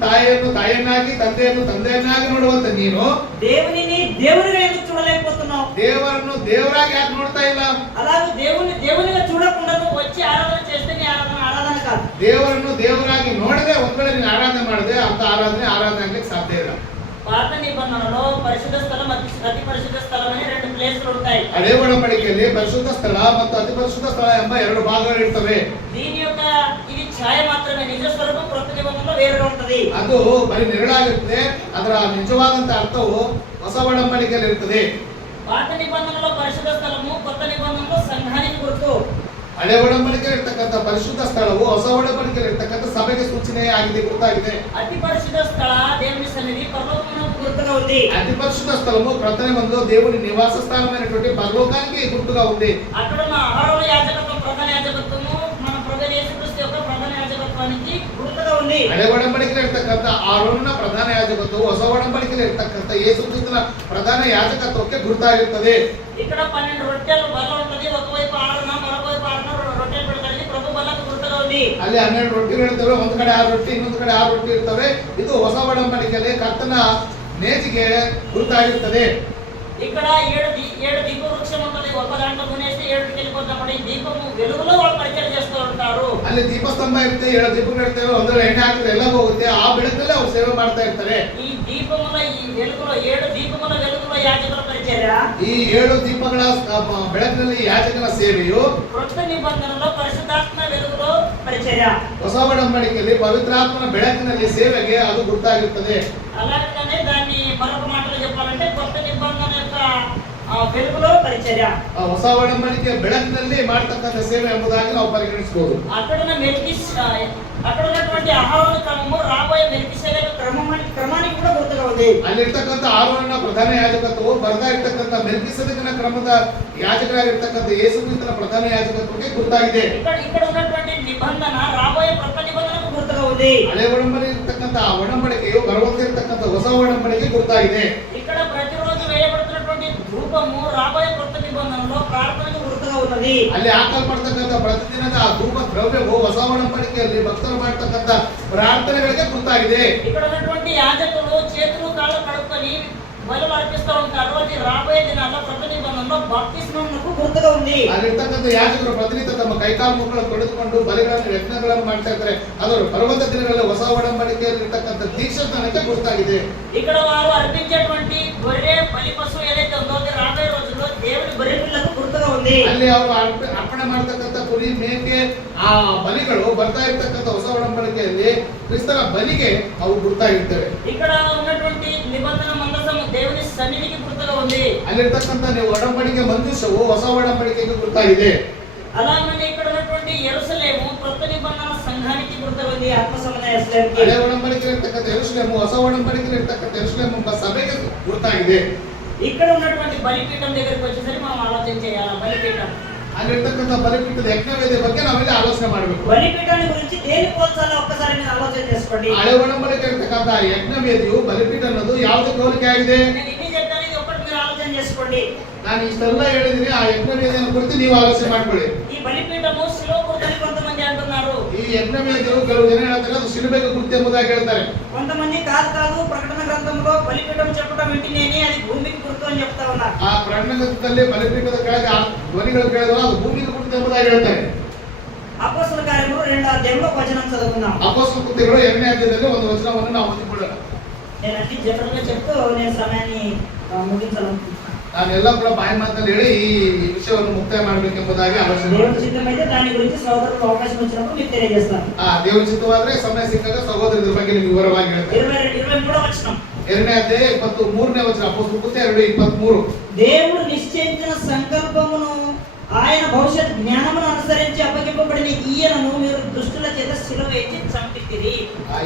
ತಾಯಿಯನ್ನು ತಾಯಿಯನ್ನಾಗಿ, ತಂದೆಯನ್ನು ತಂದೆಯನ್ನಾಗಿ ನೋಡುವಂತ ನೀನು దేవునిని దేవునిగా ఎందుకు చూడలేకపోతున్నావు? ದೇವರನ್ನು ದೇವರಾಗಿ ಯಾಕೆ ನೋಡ್ತಾ ಇಲ್ಲ? అలాగే దేవుని దేవునిగా చూడకుండా నువ్వు వచ్చి ఆరాధన చేస్తే నీ ఆరాధన కాదు. ದೇವರನ್ನು ದೇವರಾಗಿ ನೋಡದೆ ಒಂದ್ ವೇಳೆ ನೀನು ಆರಾಧನೆ ಮಾಡದೆ ಅಂತ ಆರಾಧನೆ ಆಗ್ಲಿಕ್ಕೆ ಸಾಧ್ಯ ಇಲ್ಲ. పాత నిబంధనలో పరిశుద్ధ స్థలం, అతి పరిశుద్ధ స్థలం అని 2 ప్లేస్లు ఉంటాయి. ಹಳೆ ಒಡಂಬಡಿಕೆಯಲ್ಲಿ ಪರಿಶುದ್ಧ ಸ್ಥಳ ಮತ್ತು ಅತಿ ಪರಿಶುದ್ಧ ಸ್ಥಳ ಎಂಬ 2 ಭಾಗಗಳು ಇರ್ತವೆ. దీని యొక్క ఇది ఛాయ మాత్రమే, నిజ స్వరూపం కొత్త నిబంధనలో వేరుగా ఉంటది. ಅದು ಬರೀ ನೆರಳಾಗಿರುತ್ತೆ, ಅದರ ನಿಜವಾದಂತ ಅರ್ಥವು ಹೊಸ ಒಡಂಬಡಿಕೆಯಲ್ಲಿ ಇರ್ತದೆ. పాత నిబంధనలో పరిశుద్ధ స్థలము, కొత్త నిబంధనలో సంఘానికి గుర్తు. ಹಳೆ ಒಡಂಬಡಿಕೆ ಇರ್ತಕ್ಕಂಥ ಪರಿಶುದ್ಧ ಸ್ಥಳವು ಹೊಸ ಒಡಂಬಡಿಕೆಯಲ್ಲಿ ಇರ್ತಕ್ಕಂಥ ಸಭೆಗೆ ಸೂಚನೆ ಆಗಿದೆ, ಗುರುತಾಗಿದೆ. అతి పరిశుద్ధ స్థಳ దేవుని సన్నిధి పరలోకమునకు గుర్తుగా ఉంది. అతి పరిశుద్ధ స్థలము ప్రధాన మందు దేవుని నివాస స్థానమైనటువంటి పరలోకానికి గుర్తుగా ఉంది. అక్కడ ఉన్న అహరోను యాజకత్వం, ప్రధాన యాజకత్వము మన ప్రభువైన యేసుక్రీస్తు యొక్క ప్రధాన యాజకత్వానికి గుర్తుగా ఉంది. ಹಳೆ ಒಡಂಬಡಿಕೆಯಲ್ಲಿ ಇರ್ತಕ್ಕಂಥ ಆರೋನನ ಪ್ರಧಾನ ಯಾಜಕತ್ವವು ಹೊಸ ಒಡಂಬಡಿಕೆಯಲ್ಲಿ ಇರ್ತಕ್ಕಂಥ ಯೇಸು ಕ್ರಿಸ್ತನ ಪ್ರಧಾನ ಯಾಜಕತ್ವಕ್ಕೆ ಗುರುತಾಗಿರುತ್ತದೆ. ఇక్కడ 12 రొట్టెలు బల్ల ఉంటది. ఒకవైపు ఆరున, మరొక వైపు ఆరున రొట్టెలు పెడతారు. ప్రభు బల్లకు గుర్తుగా ఉంది. ಅಲ್ಲಿ 12 ರೊಟ್ಟಿಗಳು ಇರ್ತವೆ, ಒಂದ್ ಕಡೆ 6 ರೊಟ್ಟಿ, ಇನ್ನೊಂದು ಕಡೆ 6 ರೊಟ್ಟಿ ಇರ್ತವೆ. ಇದು ಹೊಸ ಒಡಂಬಡಿಕೆಯಲ್ಲಿ ಕರ್ತನ ನೇಜಿಗೆ ಗುರುತಾಗಿರುತ್ತದೆ. ఇక్కడ 7 దీప వృక్షం ఉంటది. ఒక దాంట్లో కొనేసి 7కి వెళ్ళిపోతాం. ఈ దీపము వెలుగులో వాళ్ళు పరిచయం చేస్తూ ఉంటారు. ಅಲ್ಲಿ ದೀಪಸ್ತಂಭ ಇರುತ್ತೆ, 7 ದೀಪಗಳು ಇರ್ತವೆ, ಒಂದರಲ್ಲಿ ಎಣ್ಣೆ ಹಾಕಿದ್ರೆ ಎಲ್ಲ ಹೋಗುತ್ತೆ. ಆ ಬೆಳಕಲ್ಲೇ ಅವ್ರು ಸೇವೆ ಮಾಡ್ತಾ ಇರ್ತಾರೆ. ఈ దీపముల ఈ వెలుగులో 7 దీపముల వెలుగులో యాజకుల పరిచర్య, ಈ 7 ದೀಪಗಳ ಬೆಳಕಿನಲ್ಲಿ ಯಾಜಕನ ಸೇವೆಯು కొత్త నిబంధనలో పరిశుద్ధాత్మ వెలుగులో పరిచర్య, ಹೊಸ ಒಡಂಬಡಿಕೆಯಲ್ಲಿ ಪವಿತ್ರಾತ್ಮನ ಬೆಳಕಿನಲ್ಲಿ ಸೇವೆಗೆ ಅದು ಗುರುತಾಗಿರುತ್ತದೆ. అలాగనే దాన్ని మరొక మాటలో చెప్పాలంటే కొత్త నిబంధన యొక్క వెలుగులో పరిచర్య, ಹೊಸ ಒಡಂಬಡಿಕೆಯ ಬೆಳಕಿನಲ್ಲಿ ಮಾಡತಕ್ಕಂಥ ಸೇವೆ ಎಂಬುದಾಗಿ ನಾವು ಪರಿಗಣಿಸಬಹುದು. అక్కడ ఉన్నటువంటి ఆహార క్రమము రాబోయే మెల్కిసెదెకు క్రమానికి కూడా గుర్తుగా ఉంది. ಅಲ್ಲಿರ್ತಕ್ಕಂಥ ಆರೋನ ಪ್ರಧಾನ ಯಾಜಕತ್ವವು ಬರ್ತಾ ಇರ್ತಕ್ಕಂಥ ಮೆಲ್ಕಿಸೆದೆಕನ ಕ್ರಮದ ಯಾಜಕರಾಗಿರ್ತಕ್ಕಂಥ ಯೇಸು ಕ್ರಿಸ್ತನ ಪ್ರಧಾನ ಯಾಜಕತ್ವಕ್ಕೆ ಗುರುತಾಗಿದೆ. ఇక్కడ ఉన్నటువంటి నిబంధన రాబోయే కొత్త నిబంధనకు గుర్తుగా ఉంది. ಹಳೆ ಒಡಂಬಡಿಕೆ ಇರ್ತಕ್ಕಂಥ ಆ ಒಡಂಬಡಿಕೆಯು ಬರುವಂತಿರ್ತಕ್ಕಂಥ ಹೊಸ ಒಡಂಬಡಿಕೆ ಗುರುತಾಗಿದೆ. ఇక్కడ ప్రతిరోజు వేయబడుతున్నటువంటి ధూపము రాబోయే కొత్త నిబంధనలో ప్రార్థనకు గుర్తుగా ఉన్నది. ಅಲ್ಲಿ ಹಾಕಲ್ಪಡ್ತಕ್ಕಂಥ ಪ್ರತಿದಿನದ ಆ ಧೂಪ ದ್ರವ್ಯವು ಹೊಸ ಒಡಂಬಡಿಕೆಯಲ್ಲಿ ಭಕ್ತರು ಮಾಡ್ತಕ್ಕಂಥ ಪ್ರಾರ್ಥನೆಗಳಿಗೆ ಗುರುತಾಗಿದೆ. ఇక్కడ ఉన్నటువంటి యాజకులు చేతులు కాళ్ళు కడుక్కొని బలులు అర్పిస్తూ ఉంటారు. అది రాబోయే దినాల్లో కొత్త నిబంధనలో బాప్తిస్మమునకు గుర్తుగా ఉంది. ಅಲ್ಲಿರ್ತಕ್ಕಂಥ ಯಾಜಕರು ಪ್ರತಿನಿತ್ಯ ತಮ್ಮ ಕೈಕಾಲು ಮುಖಗಳನ್ನು ತೊಳೆದುಕೊಂಡು ಬಲಿಗಳನ್ನು ಯಜ್ಞಗಳನ್ನು ಮಾಡ್ತಾ ಇದ್ದಾರೆ. ಅದು ಪರ್ವತ ದಿನಗಳಲ್ಲಿ ಹೊಸ ಒಡಂಬಡಿಕೆಯಲ್ಲಿ ಇರ್ತಕ್ಕಂಥ ದೀಕ್ಷಾಸ್ನಾನಕ್ಕೆ ಗುರುತಾಗಿದೆ. ఇక్కడ వారు అర్పించేటువంటి గొర్రె బలి పశువు ఏదైతే ఉందో అది రాబోయే రోజుల్లో దేవుని బలి పిల్లకు గుర్తుగా ఉంది. ಅಲ್ಲಿ ಅವರು ಅರ್ಪಣೆ ಮಾಡ್ತಕ್ಕಂಥ ಕುರಿ ಮೇಕೆ ಆ ಬಲಿಗಳು ಬರ್ತಾ ಇರ್ತಕ್ಕಂಥ ಹೊಸ ಒಡಂಬಡಿಕೆಯಲ್ಲಿ ಕ್ರಿಸ್ತನ ಬಲಿಗೆ ಅವು ಗುರುತಾಗಿರ್ತವೆ. ఇక్కడ ఉన్నటువంటి నిబంధన మందసము దేవుని సన్నిధికి గుర్తుగా ఉంది. ಅಲ್ಲಿರ್ತಕ್ಕಂಥ ನೀವು ಒಡಂಬಡಿಕೆ ಮಂಜೂಷವು ಹೊಸ ಒಡಂಬಡಿಕೆಗೆ ಗುರುತಾಗಿದೆ. అలాగే ఇక్కడ ఉన్నటువంటి యెరూషలేము కొత్త నిబంధన సంఘానికి గుర్తుగా ఉంది. ఆత్మ సముదాయ యెరూషలేముకి. ಹಳೆ ಒಡಂಬಡಿಕೆ ಇರ್ತಕ್ಕಂಥ ಯೆರೂಷಲೇಮು ಹೊಸ ಒಡಂಬಡಿಕೆ ಇರ್ತಕ್ಕಂಥ ಯೆರೂಷಲೇಮು ಎಂಬ ಸಭೆಗೆ ಗುರುತಾಗಿದೆ. ఇక్కడ ఉన్నటువంటి బలిపీఠం దగ్గరికి వచ్చేసరికి మనం ఆలోచన చేయాలి. బలిపీఠం ಅಲ್ಲಿರ್ತಕ್ಕಂಥ ಬಲಿಪೀಠದ ಯಜ್ಞವೇದಿ ಬಗ್ಗೆ ನಾವೆಲ್ಲ ಆಲೋಚನೆ ಮಾಡಬೇಕು. బలిపీఠాన్ని గురించి దేని పోల్చాలో ఒక్కసారి మీరు ఆలోచన చేసుకోండి. ಹಳೆ ಒಡಂಬಡಿಕೆ ಇರ್ತಕ್ಕಂಥ ಯಜ್ಞವೇದಿಯು ಬಲಿಪೀಠ ಅನ್ನೋದು ಯಾವುದಕ್ಕೆ ಹೋಲಿಕೆ ಆಗಿದೆ? నేను ఇన్ని చెప్పాను, ఇది ఒక్కటి మీరు ఆలోచన చేసుకోండి. ನಾನು ಇಷ್ಟೆಲ್ಲ ಹೇಳಿದೀನಿ, ಆ ಯಜ್ಞವೇದಿಯನ್ನು ಕುರಿತು ನೀವು ಆಲೋಚನೆ ಮಾಡ್ಕೊಳ್ಳಿ. ఈ బలిపీఠము శిలువ గుర్తని కొంతమంది అంటున్నారు. ಈ ಯಜ್ಞವೇದಿಯು ಕೆಲವು ಜನ ಹೇಳ್ತಾರೆ ಅದು ಶಿಲುಬೆಗೆ ಗುರುತು ಎಂಬುದಾಗಿ ಹೇಳ್ತಾರೆ. కొంతమంది కాదు ప్రకటన గ్రంథంలో బలిపీఠం చెప్పడం వింటేనే అది భూమికి గుర్తు అని చెప్తా ఉన్నారు. ಆ ಪ್ರಣಗತದಲ್ಲಿ ಬಲಿಪೀಠದ ಕೆಳಗೆ ಆ ಧ್ವನಿಗಳು ಕೇಳಿದ್ರೆ ಅದು ಭೂಮಿಗೆ ಗುರುತು ಎಂಬುದಾಗಿ ಹೇಳ್ತಾರೆ. అపోస్తల కార్యములు 2వ అధ్యాయంలో వచనం చదువుకుందాం. ಅಪೊಸ್ತಲ ಕೃತ್ಯಗಳು 2ನೇ ಅಧ್ಯಾಯದಲ್ಲಿ ಒಂದು ವಚನವನ್ನು ನಾವು ಓದಿಕೊಳ್ಳೋಣ. నేను అన్ని జనరల్ గా చెప్తూ నేను సమయాన్ని ముగించాలనుకుంటున్నాను. ನಾನೆಲ್ಲ ಕೂಡ ಬಾಯಿ ಮಾತಲ್ಲಿ ಹೇಳಿ ಈ ವಿಷಯವನ್ನು ಮುಕ್ತಾಯ ಮಾಡಬೇಕೆಂಬುದಾಗಿ ಆಲೋಚನೆ దేవుడి ಮಾಡ್ತೀನಿ. చిత్తమైతే దాని గురించి సోదరులకు అవకాశం వచ్చినప్పుడు మీకు తెలియజేస్తాను. ದೇವರ ಚಿತ್ತವಾದ್ರೆ ಸಮಯ ಸಿಕ್ಕಾಗ ಸಹೋದರರ ಬಗ್ಗೆ ನಿಮಗೆ ವಿವರವಾಗಿ ಹೇಳ್ತಾರೆ. 23వ వచనం. 2ನೇ ಅಧ್ಯಾಯ 23ನೇ ವಚನ. ಅಪೊಸ್ತಲ ಕೃತ್ಯ 2:23. దేవుడు నిశ్చయించిన సంకల్పమును ఆయన భవిష్యత్ జ్ఞానమును అనుసరించి అప్పగింపబడిన ఈయనను మీరు దుష్టుల చేత సిలువ వేసి చంపితిరి.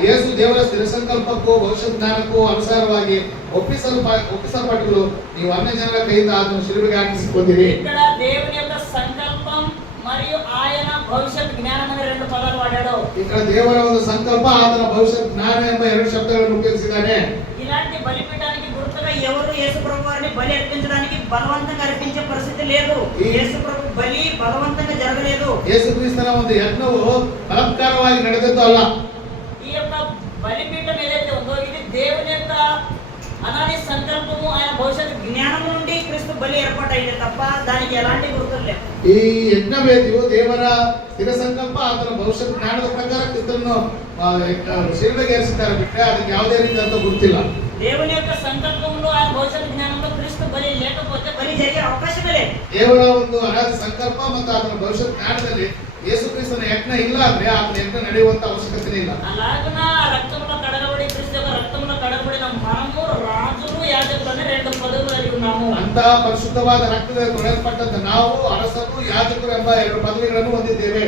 ಯೇಸು ದೇವರ ಸ್ಥಿರ ಸಂಕಲ್ಪಕ್ಕೂ ಭವಿಷ್ಯತ್ ಜ್ಞಾನಕ್ಕೂ ಅನುಸಾರವಾಗಿ ಒಪ್ಪಿಸಲ್ಪಟ್ಟರು. ನೀವು ಅನ್ಯ ಜನರ ಕೈಯಿಂದ ಆತನು ಶಿಲುಬೆಗೆ ಹಾಕಿಸಿಕೊಂಡಿರಿ. ఇక్కడ దేవుని యొక్క సంకల్పం మరియు ఆయన భవిష్యత్ జ్ఞానం అనే రెండు పదాలు వాడాడు. ఇక్కడ ದೇವರ ಒಂದು ಸಂಕಲ್ಪ, ಆತನ ಭವಿಷ್ಯತ್ ಜ್ಞಾನ ಎಂಬ ಎರಡು ಶಬ್ದಗಳನ್ನು ಉಪಯೋಗಿಸಿದ್ದಾನೆ. ఇలాంటి బలిపీఠానికి గుర్తుగా ఎవరు యేసు ప్రభు వారిని బలి అర్పించడానికి బలవంతంగా అర్పించే పరిస్థితి లేదు. యేసు ప్రభు బలి బలవంతంగా జరగలేదు. ಯೇಸು ಕ್ರಿಸ್ತನ ಒಂದು ಯಜ್ಞವು ಬಲಾತ್ಕಾರವಾಗಿ ನಡೆದದ್ದು ಅಲ್ಲ. ఈ యొక్క బలిపీఠం ఏదైతే ఉందో ఇది దేవుని యొక్క అనాది సంకల్పము, ఆయన భవిష్యత్ జ్ఞానం నుండి క్రీస్తు బలి ఏర్పాటైంది తప్ప దానికి ఎలాంటి గుర్తులు లేవు. ಈ ಯಜ್ಞವೇದಿಯು ದೇವರ ಸ್ಥಿರ ಸಂಕಲ್ಪ, ಆತನ ಭವಿಷ್ಯತ್ ಜ್ಞಾನದ ಪ್ರಕಾರ ಕ್ರಿಸ್ತನನ್ನು ಶಿಲುಬೆಗೆ ಏರಿಸಿದ್ದಾರೆ ಬಿಟ್ಟರೆ ಅದಕ್ಕೆ ಯಾವುದೇ ರೀತಿಯಾದ ಗುರುತಿಲ್ಲ. దేవుని యొక్క సంకల్పంలో ఆయన భవిష్యత్ జ్ఞానంలో క్రీస్తు బలి లేకపోతే బలి జరిగే అవకాశమే లేదు. ದೇವರ ಒಂದು ಅನಾದಿ ಸಂಕಲ್ಪ ಮತ್ತು ಆತನ ಭವಿಷ್ಯತ್ ಜ್ಞಾನದಲ್ಲಿ ಯೇಸು ಕ್ರಿಸ್ತನ ಯಜ್ಞ ಇಲ್ಲ ಅಂದ್ರೆ ಆತನ ಯಜ್ಞ ನಡೆಯುವಂತ ಅವಶ್ಯಕತೆ ಇಲ್ಲ. అలాగన రక్తంలో కడగబడి క్రీస్తు యొక్క రక్తంలో కడగబడిన మనము రాజులు యాజకులు అనే రెండు పదవులు కలిగి ఉన్నాము. ಅಂತ ಪರಿಶುದ್ಧವಾದ ರಕ್ತದಲ್ಲಿ ತೊಳೆಯಲ್ಪಟ್ಟಂತ ನಾವು ಅರಸರು ಯಾಜಕರು ಎಂಬ ಎರಡು ಪದವಿಗಳನ್ನು ಹೊಂದಿದ್ದೇವೆ.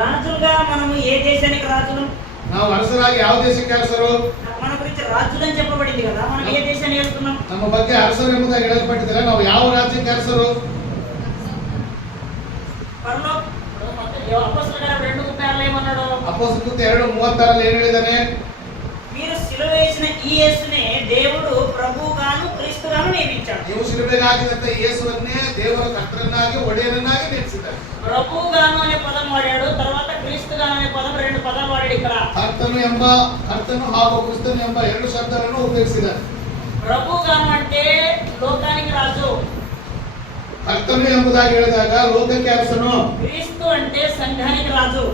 రాజులుగా మనము ఏ దేశానికి రాజులు? ನಾವು ಅರಸರಾಗಿ ಯಾವ ದೇಶಕ್ಕೆ ಅರಸರು? మన గురించి రాజులు అని చెప్పబడింది కదా, మనం ఏ దేశాన్ని వెళ్తున్నాం? ನಮ್ಮ ಬಗ್ಗೆ ಅರಸರು ಎಂಬುದಾಗಿ ಹೇಳಲ್ಪಟ್ಟಿದ್ದಾರೆ. ನಾವು ಯಾವ ರಾಜ್ಯಕ್ಕೆ ಅರಸರು? అపోస్తలుల కార్యం 2:36 ఏమన్నాడు? ಅಪೊಸ್ತಲ ಕೃತ್ಯ 2:36 ఏం ಹೇಳಿದಾನೆ? మీరు సిలువ వేసిన ఈ యేసునే దేవుడు ప్రభువుగాను క్రీస్తుగాను నియమించాడు. ನೀವು ಶಿಲುಬೆಗೆ ಹಾಕಿದಂತ ಯೇಸುವನ್ನೇ ದೇವರ ಕರ್ತನನ್ನಾಗಿ ಒಡೆಯನನ್ನಾಗಿ ನೇಮಿಸಿದ್ದಾರೆ. ప్రభువుగాను అనే పదం వాడాడు, తర్వాత క్రీస్తుగాను అనే పదం రెండు పదాలు వాడాడు. ఇక్కడ ಕರ್ತನು ಹಾಗೂ ಕ್ರಿಸ್ತನು ಎಂಬ ಎರಡು ಶಬ್ದಗಳನ್ನು ಉಪಯೋಗಿಸಿದ್ದಾರೆ. ప్రభువుగాను అంటే లోకానికి రాజు, ಕರ್ತನು ಎಂಬುದಾಗಿ ಹೇಳಿದಾಗ ಲೋಕಕ್ಕೆ ಅರಸನು. క్రీస్తు అంటే సంఘానికి రాజు.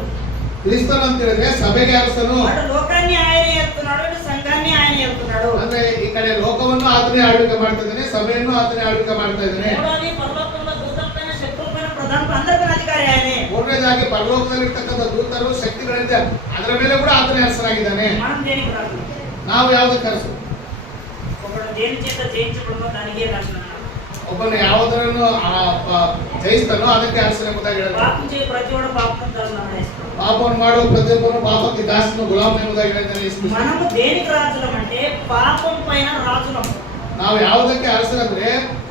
ಕ್ರಿಸ್ತನು ಅಂತ ಹೇಳಿದ್ರೆ ಸಭೆಗೆ ಅರಸನು. అటు లోకాన్ని ఆయన ఏలుతున్నాడు, ఇటు సంఘాన్ని ఆయన ఏలుతున్నాడు. ಅಂದ್ರೆ ಈ ಕಡೆ ಲೋಕವನ್ನು ಆತನೇ ಆಳ್ವಿಕೆ ಮಾಡ್ತಾ ಇದ್ದಾನೆ, ಸಭೆಯನ್ನು ಆತನೇ ಆಳ್ವಿಕೆ ಮಾಡ್ತಾ ಇದ್ದಾನೆ. మూడోది పరలోకంలో దూతలపైన శత్రువులపైన ప్రధాన అందరిపైన అధికారి ఆయనే. ಮೂರನೇದಾಗಿ ಪರಲೋಕದಲ್ಲಿ ಇರ್ತಕ್ಕಂಥ ದೂತರು ಶಕ್ತಿಗಳಿಂದ ಅದರ ಮೇಲೆ ಕೂಡ ಆತನೇ ಅರಸನಾಗಿದ್ದಾನೆ. మనం దేనికి రాజు? ನಾವು ಯಾವುದಕ್ಕೆ ಅರಸು? ఒకడు దేని చేత జయించబడిందో దానికే రాజు. ಒಬ್ಬನು ಯಾವುದನ್ನು ಜಯಿಸ್ತಾನೋ ಅದಕ್ಕೆ ಅರಸನ ಎಂಬುದಾಗಿ ಹೇಳಿದ. పాపం చేయ ప్రతివాడు పాపం తరుణాడు. ಪಾಪವನ್ನು ಮಾಡುವ ಪ್ರತಿಯೊಬ್ಬನು ಪಾಪಕ್ಕೆ ದಾಸನು ಗುಲಾಮ ಎಂಬುದಾಗಿ ಹೇಳಿದ್ದಾನೆ. మనము దేనికి రాజులం అంటే పాపం పైన రాజులం. ನಾವು ಯಾವುದಕ್ಕೆ ಅರಸರಂದ್ರೆ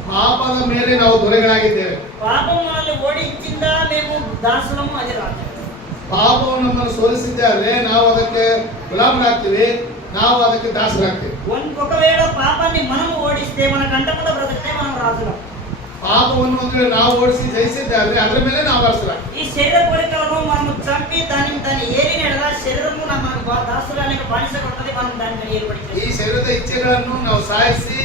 ಪಾಪದ ಮೇಲೆ ನಾವು ದೊರೆಗಳಾಗಿದ್ದೇವೆ. పాపం మనల్ని ఓడించిందా మేము దాసులము అది రాజ్యం. ಪಾಪವು ನಮ್ಮನ್ನು ಸೋಲಿಸಿದ್ದಾರೆ, ನಾವು ಅದಕ್ಕೆ ಗುಲಾಮರಾಗ್ತೀವಿ, ನಾವು ಅದಕ್ಕೆ ದಾಸರಾಗ್ತೀವಿ. ఒకవేళ పాపాన్ని మనం ఓడిస్తే మన కంటకుండా బ్రతికితే మనం రాజులం. ಪಾಪವನ್ನು ಅಂದ್ರೆ ನಾವು ಓಡಿಸಿ ಜಯಿಸಿದ್ದಾರೆ, ಅದರ ಮೇಲೆ ನಾವು ಅರಸರಾಗ್ತೀವಿ. ఈ శరీర కోరికలను మనం చంపి దాన్ని ఏలిన ఎడల శరీరము మనకు దాసులానికి బానిసగా ఉంటది, మనం దాన్ని ఏర్పడి ಈ ಶರೀರದ ಇಚ್ಛೆಗಳನ್ನು ನಾವು ಸಾಯಿಸಿ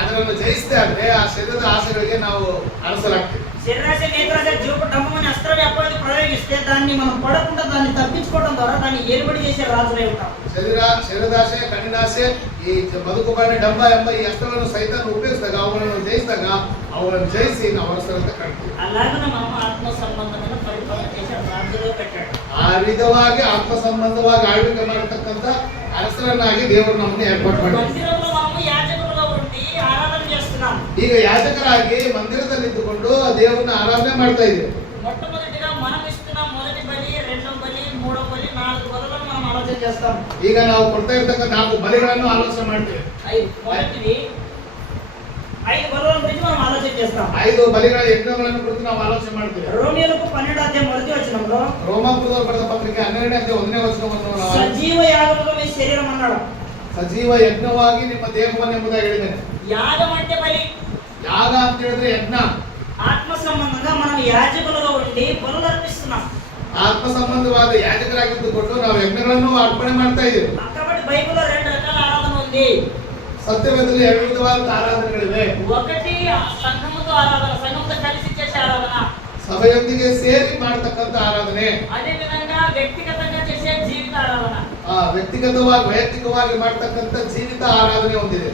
ಅದನ್ನು ಜಯಿಸಿದ್ರೆ ಆ ಶರೀರದ ಆಸೆಗಳಿಗೆ ನಾವು ಅರಸರಾಗ್ತೀವಿ. శరీరాశ నేత్రాశ జీవపు డమ్మని అస్త్ర వ్యాపారం ప్రయోగిస్తే దాన్ని మనం పడకుండా దాన్ని తప్పించుకోవడం ద్వారా దాన్ని ఏర్పడి చేసే రాజులై ఉంటాం. ಶರೀರಾಶೆ ಕಣ್ಣಿನಾಶೆ ಈ ಬದುಕುಬಾಣೆ ಡಂಬ ಎಂಬ ಈ ಅಸ್ತ್ರಗಳನ್ನು ಸೈತಾನ ಉಪಯೋಗಿಸಿದಾಗ ಅವುಗಳನ್ನು ಜಯಿಸಿದಾಗ ಅವುಗಳನ್ನು ಜಯಿಸಿ ನಾವು ಅರಸರಂತೆ ಕಾಣ್ತೀವಿ. అలాగనే మనం ఆత్మ సంబంధమైన పరిపాలన చేసే రాజులో పెట్టాడు. ಆ ವಿಧವಾಗಿ ಆತ್ಮ ಸಂಬಂಧವಾಗಿ ಆಳ್ವಿಕೆ ಮಾಡತಕ್ಕಂತ ಅರಸರನ್ನಾಗಿ ದೇವರು ನಮ್ಮನ್ನು ಏರ್ಪಾటు ಮಾಡಿದ್ದಾರೆ. మందిరంలో మనము యాజకులుగా ఉండి ఆరాధన చేస్తున్నాం. ಈಗ ಯಾಜಕರಾಗಿ ಮಂದಿರದಲ್ಲಿ ಇದ್ದುಕೊಂಡು ದೇವರನ್ನ ಆರಾಧನೆ ಮಾಡ್ತಾ ಇದ್ದೀವಿ. మొట్టమొదటిగా మనం ఇస్తున్న మొదటి బలి, రెండవ బలి, మూడవ బలి, 4 బలులను మనం ఆలోచన చేస్తాం. ಈಗ ನಾವು ಕೊಡ್ತಾ ಇರ್ತಕ್ಕಂಥ 4 ಬಲಿಗಳನ್ನು ಆಲೋಚನೆ ಮಾಡ್ತೀವಿ. మొదటిది 5 బలుల గురించి మనం ఆలోచన చేస్తాం. 5 ಬಲಿಗಳ ಯಜ್ಞಗಳನ್ನು ಕುರಿತು ನಾವು ಆಲೋಚನೆ ಮಾಡ್ತೀವಿ. రోమీయులకు 12వ అధ్యాయం మొదటి వచనంలో ರೋಮಾಪುರದವರು ಬರೆದ ಪತ್ರಿಕೆ 12ನೇ ಅಧ್ಯಾಯ 1ನೇ ವಚನವನ್ನು ನಾವು సజీవ యాగముగా మీ శరీరం అన్నాడు. ಸಜೀವ ಯಜ್ಞವಾಗಿ ನಿಮ್ಮ ದೇಹವನ್ನು ಎಂಬುದಾಗಿ ಹೇಳಿದ್ದೇನೆ. యాగం అంటే బలి. ಯಾಗ ಅಂತ ಹೇಳಿದ್ರೆ ಯಜ್ಞ. ఆత్మ సంబంధంగా మనం యాజకులుగా ఉండి బలులు అర్పిస్తున్నాం. ಆತ್ಮ ಸಂಬಂಧವಾದ ಯಾಜಕರಾಗಿದ್ದುಕೊಂಡು ನಾವು ಯಜ್ಞಗಳನ್ನು ಅರ್ಪಣೆ ಮಾಡ್ತಾ ಇದ್ದೀವಿ. కాబట్టి బైబిల్లో 2 రకాల ఆరాధన ఉంది. ಸತ್ಯವೇದದಲ್ಲಿ 2 ವಿಧವಾದ ಆರಾಧನೆಗಳಿವೆ. ఒకటి సంఘముతో ఆరాధన, సంఘముతో కలిసి చేసే ఆరాధన. ಸಭೆಯೊಂದಿಗೆ ಸೇರಿ ಮಾಡತಕ್ಕಂತ ಆರಾಧನೆ. అదే విధంగా వ్యక్తిగతంగా చేసే జీవిత ఆరాధన. ವೈಯಕ್ತಿಕವಾಗಿ ಮಾಡತಕ್ಕಂತ ಜೀವಿತ ಆರಾಧನೆ ಹೊಂದಿದೆ.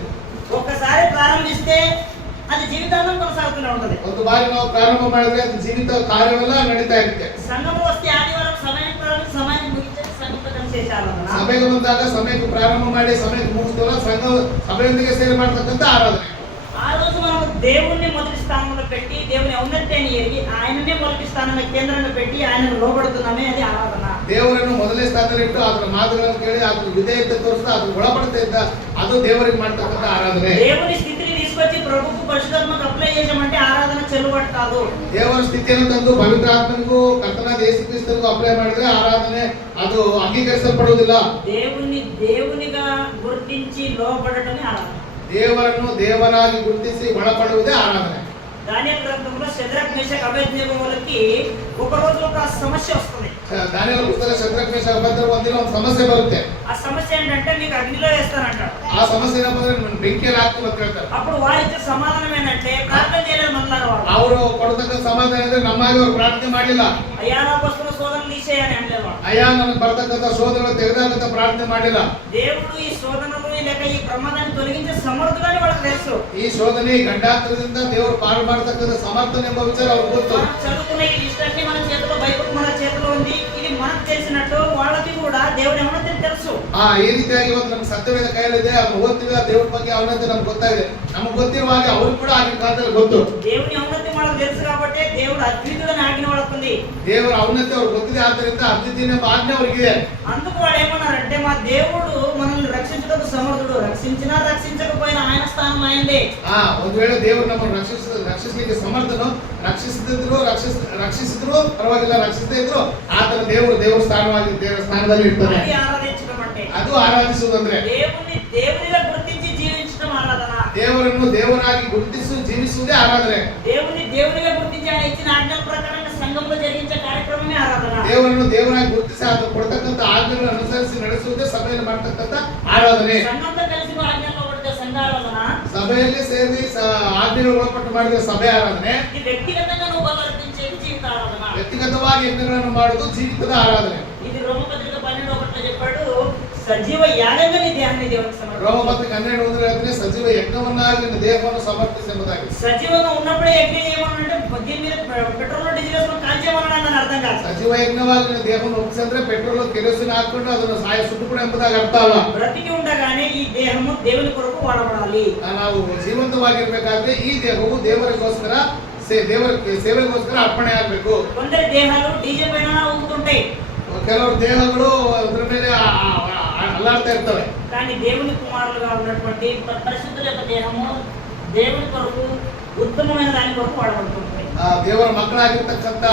ఒక్కసారి ప్రారంభిస్తే అది జీవితాంతం కొనసాగుతూనే ఉంటది. ಒಂದು ಬಾರಿ ನಾವು ಪ್ರಾರಂಭ ಮಾಡಿದ್ರೆ ಅದು ಜೀವಿತ ಕಾರ್ಯವೆಲ್ಲ ನಡೀತಾ ಇರುತ್ತೆ. సంఘము వస్తే ఆదివారం సమయానికి ప్రారంభించి సమయానికి ముగించేది సంఘంతో కలిసి చేసే ఆరాధన. ಸಭೆಗೆ ಬಂದಾಗ ಸಮಯಕ್ಕೆ ಪ್ರಾರಂಭ ಮಾಡಿ ಸಮಯಕ್ಕೆ ಮುಗಿಸ್ತೇವಲ್ಲ ಸಭೆಯೊಂದಿಗೆ ಸೇರಿ ಮಾಡತಕ್ಕಂತ ಆರಾಧನೆ. ఆ రోజు మనం దేవుణ్ణి మొదటి స్థానంలో పెట్టి దేవుని ఔన్నత్యాన్ని ఎరిగి ఆయననే మొదటి స్థానంలో కేంద్రంగా పెట్టి ఆయనకు లోబడుతున్నామే, అది ఆరాధన. ದೇವರನ್ನು ಮೊದಲನೇ ಸ್ಥಾನದಲ್ಲಿ ಇಟ್ಟು ಅದರ ಮಾತುಗಳನ್ನು ಕೇಳಿ ಅದರ ವಿಧೇಯತೆ ತೋರಿಸ್ತಾ ಅದನ್ನು ಒಳಪಡ್ತಾ ಇದ್ದ ಅದು ದೇವರಿಗೆ ಮಾಡ್ತಕ್ಕಂಥ ಆರಾಧನೆ. దేవుని స్థితిని తీసుకొచ్చి ప్రభుకు పరిశుద్ధాత్మకు అప్లై చేసామంటే ఆరాధన చెల్లుబాటు కాదు. ದೇವರ ಸ್ಥಿತಿಯನ್ನು ತಂದು ಪವಿತ್ರ ಆತ್ಮನಿಗೂ ಕರ್ತನಾದ ಯೇಸು ಕ್ರಿಸ್ತನಿಗೂ ಅಪ್ಲೈ ಮಾಡಿದ್ರೆ ಆರಾಧನೆ ಅದು ಅಂಗೀಕರಿಸಲ್ಪಡುವುದಿಲ್ಲ. దేవునిగా గుర్తించి లోబడటమే ఆరాధన. ದೇವರನ್ನು ದೇವರಾಗಿ ಗುರುತಿಸಿ ಒಳಪಡುವುದೇ ಆರಾಧನೆ. దానియేలు గ్రంథంలో షద్రక్ మేషక్ అబేద్నెగోలకి ఒక రోజు ఒక సమస్య వస్తుంది. దానియేలు పుస్తక షద్రక్ మేషక్ అబేద్నెగో ಒಂದಿನ ಒಂದು ಸಮಸ್ಯೆ ಬರುತ್ತೆ. ఆ సమస్య ఏంటంటే మీకు అగ్నిలో వేస్తానంటాడు. ఆ సమస్య ಏನಂದ್ರೆ ಬೆಂಕಿಯಲ್ಲಿ ಹಾಕ್ತೀನಿ ಅಂತ ಹೇಳ್ತಾರೆ. అప్పుడు వారిచ్చే సమాధానం ఏంటంటే ప్రార్థన చేయలేదు మనలాగా వాళ్ళు. ಅವರು ಕೊಡತಕ್ಕ ಸಮಾಧಾನ ಅಂದ್ರೆ ನಮ್ಮಾಗಿ ಅವರು ಪ್ರಾರ್ಥನೆ ಮಾಡಿಲ್ಲ. అయ్యా నాకు వస్తున్న శోధనలు తీసేయని అనలేదు వాళ్ళు. ಅಯ್ಯ ನನಗೆ ಬರ್ತಕ್ಕಂಥ ಶೋಧನೆಗಳು ತೆಗೆದಾಕಂತ ಪ್ರಾರ್ಥನೆ ಮಾಡಿಲ್ಲ. దేవుడు ఈ శోధనలు లేక ఈ ప్రమాదాన్ని తొలగించే సమర్థుడని వాళ్ళకి తెలుసు. ಈ ಶೋಧನೆ ಗಂಡಾಂತರದಿಂದ ದೇವರು ಪಾರು ಮಾಡತಕ್ಕಂಥ ಸಮರ್ಥನೆ ಎಂಬ ವಿಚಾರ ಅವ್ರಿಗೆ ಗೊತ್ತು. చదువుకునే ఈ లిస్టన్ని మన చేతిలో, బైబిల్ మన చేతిలో ఉంది. ఇది మనకు తెలిసినట్టు వాళ్ళకి కూడా దేవుడు ఏమన్నా తెలుసు. ಈ ರೀತಿಯಾಗಿ ಇವತ್ತು ನಮ್ಗೆ ಸತ್ಯವೇದ ಕೈಯಲ್ಲಿದೆ, ಅದನ್ನು ಓದ್ತೀವಿ, ಆ ದೇವ್ರ ಬಗ್ಗೆ ಅವನಂತೆ ನಮ್ಗೆ ಗೊತ್ತಾಗಿದೆ. ನಮ್ಗೆ ಗೊತ್ತಿರುವ ಹಾಗೆ ಅವ್ರಿಗೆ ಕೂಡ ಆಗಿನ ಕಾಲದಲ್ಲಿ ಗೊತ್ತು. దేవుని ఔన్నత్యం మనకు తెలుసు కాబట్టి దేవుడు అద్వితీయుడని ఆజ్ఞ వాళ్ళకుంది. ದೇವರ ಔನ್ನತ್ಯ ಅವ್ರಿಗೆ ಗೊತ್ತಿದೆ, ಆದ್ದರಿಂದ ಅದ್ವಿತೀಯ ಎಂಬ ಆಜ್ಞೆ ಅವ್ರಿಗಿದೆ. అందుకు వాళ్ళు ఏమన్నారంటే మా దేవుడు మనల్ని రక్షించడానికి సమర్థుడు, రక్షించినా రక్షించకపోయినా ఆయన స్థానం ఆయనదే. ಒಂದು ವೇಳೆ ದೇವರು ನಮ್ಮನ್ನು ರಕ್ಷಿಸಲಿಕ್ಕೆ ಸಮರ್ಥನು, ರಕ್ಷಿಸಿದ್ರು ಪರವಾಗಿಲ್ಲ, ರಕ್ಷಿಸದೇ ಇದ್ರು ಆತನ ದೇವರ ಸ್ಥಾನವಾಗಿ ದೇವರ ಸ್ಥಾನದಲ್ಲಿ ಇರ್ತಾನೆ. అది ఆరాధించడం అంటే, ಅದು ಆರಾಧಿಸುವುದಂದ್ರೆ దేవుని దేవునిగా గుర్తించి జీవించడం ఆరాధన. ದೇವರನ್ನು ದೇವರಾಗಿ ಗುರುತಿಸಿ ಜೀವಿಸುವುದೇ ಆರಾಧನೆ. దేవుని దేవునిగా గుర్తించి ఆయన ఇచ్చిన ఆజ్ఞల ప్రకారంగా సంఘంలో జరిగించే కార్యక్రమమే ఆరాధన. ದೇವರನ್ನು ದೇವರಾಗಿ ಗುರುತಿಸಿ ಆತ ಕೊಡ್ತಕ್ಕಂಥ ಆಜ್ಞೆಗಳನ್ನು ಅನುಸರಿಸಿ ನಡೆಸುವುದೇ ಸಭೆಯಲ್ಲಿ ಮಾಡ್ತಕ್ಕಂಥ ಆರಾಧನೆ. సంఘంతో కలిసి ఆజ్ఞల్లో పడితే సంఘ ఆరాధన. ಸಭೆಯಲ್ಲಿ ಸೇರಿ ಆಜ್ಞೆಗಳು ಒಳಪಟ್ಟು ಮಾಡಿದ್ರೆ ಸಭೆ ಆರಾಧನೆ. ఇది వ్యక్తిగతంగా నువ్వు బలర్పించేది జీవిత ఆరాధన. ವ್ಯಕ್ತಿಗತವಾಗಿ ಯಜ್ಞಗಳನ್ನು ಮಾಡುವುದು ಜೀವಿತದ ಆರಾಧನೆ. ఇది రోమపత్రిక 12:1 చెప్పాడు, సజీవ యాగంగా నీ దేహాన్ని దేవునికి సమర్పించు. ರೋಮಪತ್ರಿಕೆ 12:1 ಹೇಳ್ತಾನೆ, ಸಜೀವ ಯಜ್ಞವನ್ನಾಗಿ ನಿನ್ನ ದೇಹವನ್ನು ಸಮರ್ಪಿಸಿ ಎಂಬುದಾಗಿ. సజీవంగా ఉన్నప్పుడే యజ్ఞం చేయమనంటే దీని మీద పెట్రోల్ డీజిల్ వేసుకొని కాల్చేయమని అర్థం కాదు. ಸಜೀವ ಯಜ್ಞವಾಗಿ ನಿನ್ನ ದೇಹವನ್ನು ಒಪ್ಪಿಸಂದ್ರೆ ಪೆಟ್ರೋಲ್ ಕೆರೋಸಿನ್ ಹಾಕೊಂಡು ಅದನ್ನು ಸುಟ್ಟುಬಿಡು ಎಂಬುದಾಗಿ ಅರ್ಥ ಅಲ್ಲ. బ్రతికి ఉండగానే ఈ దేహము దేవుని కొరకు వాడబడాలి. ನಾವು ಜೀವಂತವಾಗಿರ್ಬೇಕಾದ್ರೆ ಈ ದೇಹವು ದೇವರಿಗೋಸ್ಕರ ದೇವರ ಸೇವೆಗೋಸ್ಕರ ಅರ್ಪಣೆ ಆಗಬೇಕು. కొందరి దేహాలు డీజిల్ పైన ఊగుతుంటాయి. ಕೆಲವರು ದೇಹಗಳು ಅದರ ಮೇಲೆ అల్లాడుతా ఇರ್ತವೆ. కానీ దేవుని కుమారులుగా ఉన్నటువంటి పరిశుద్ధుల యొక్క దేహము దేవుని కొరకు ఉత్తమమైన దాని కొరకు వాడబడుతుంది. ದೇವರ ಮಕ್ಕಳಾಗಿರ್ತಕ್ಕಂಥ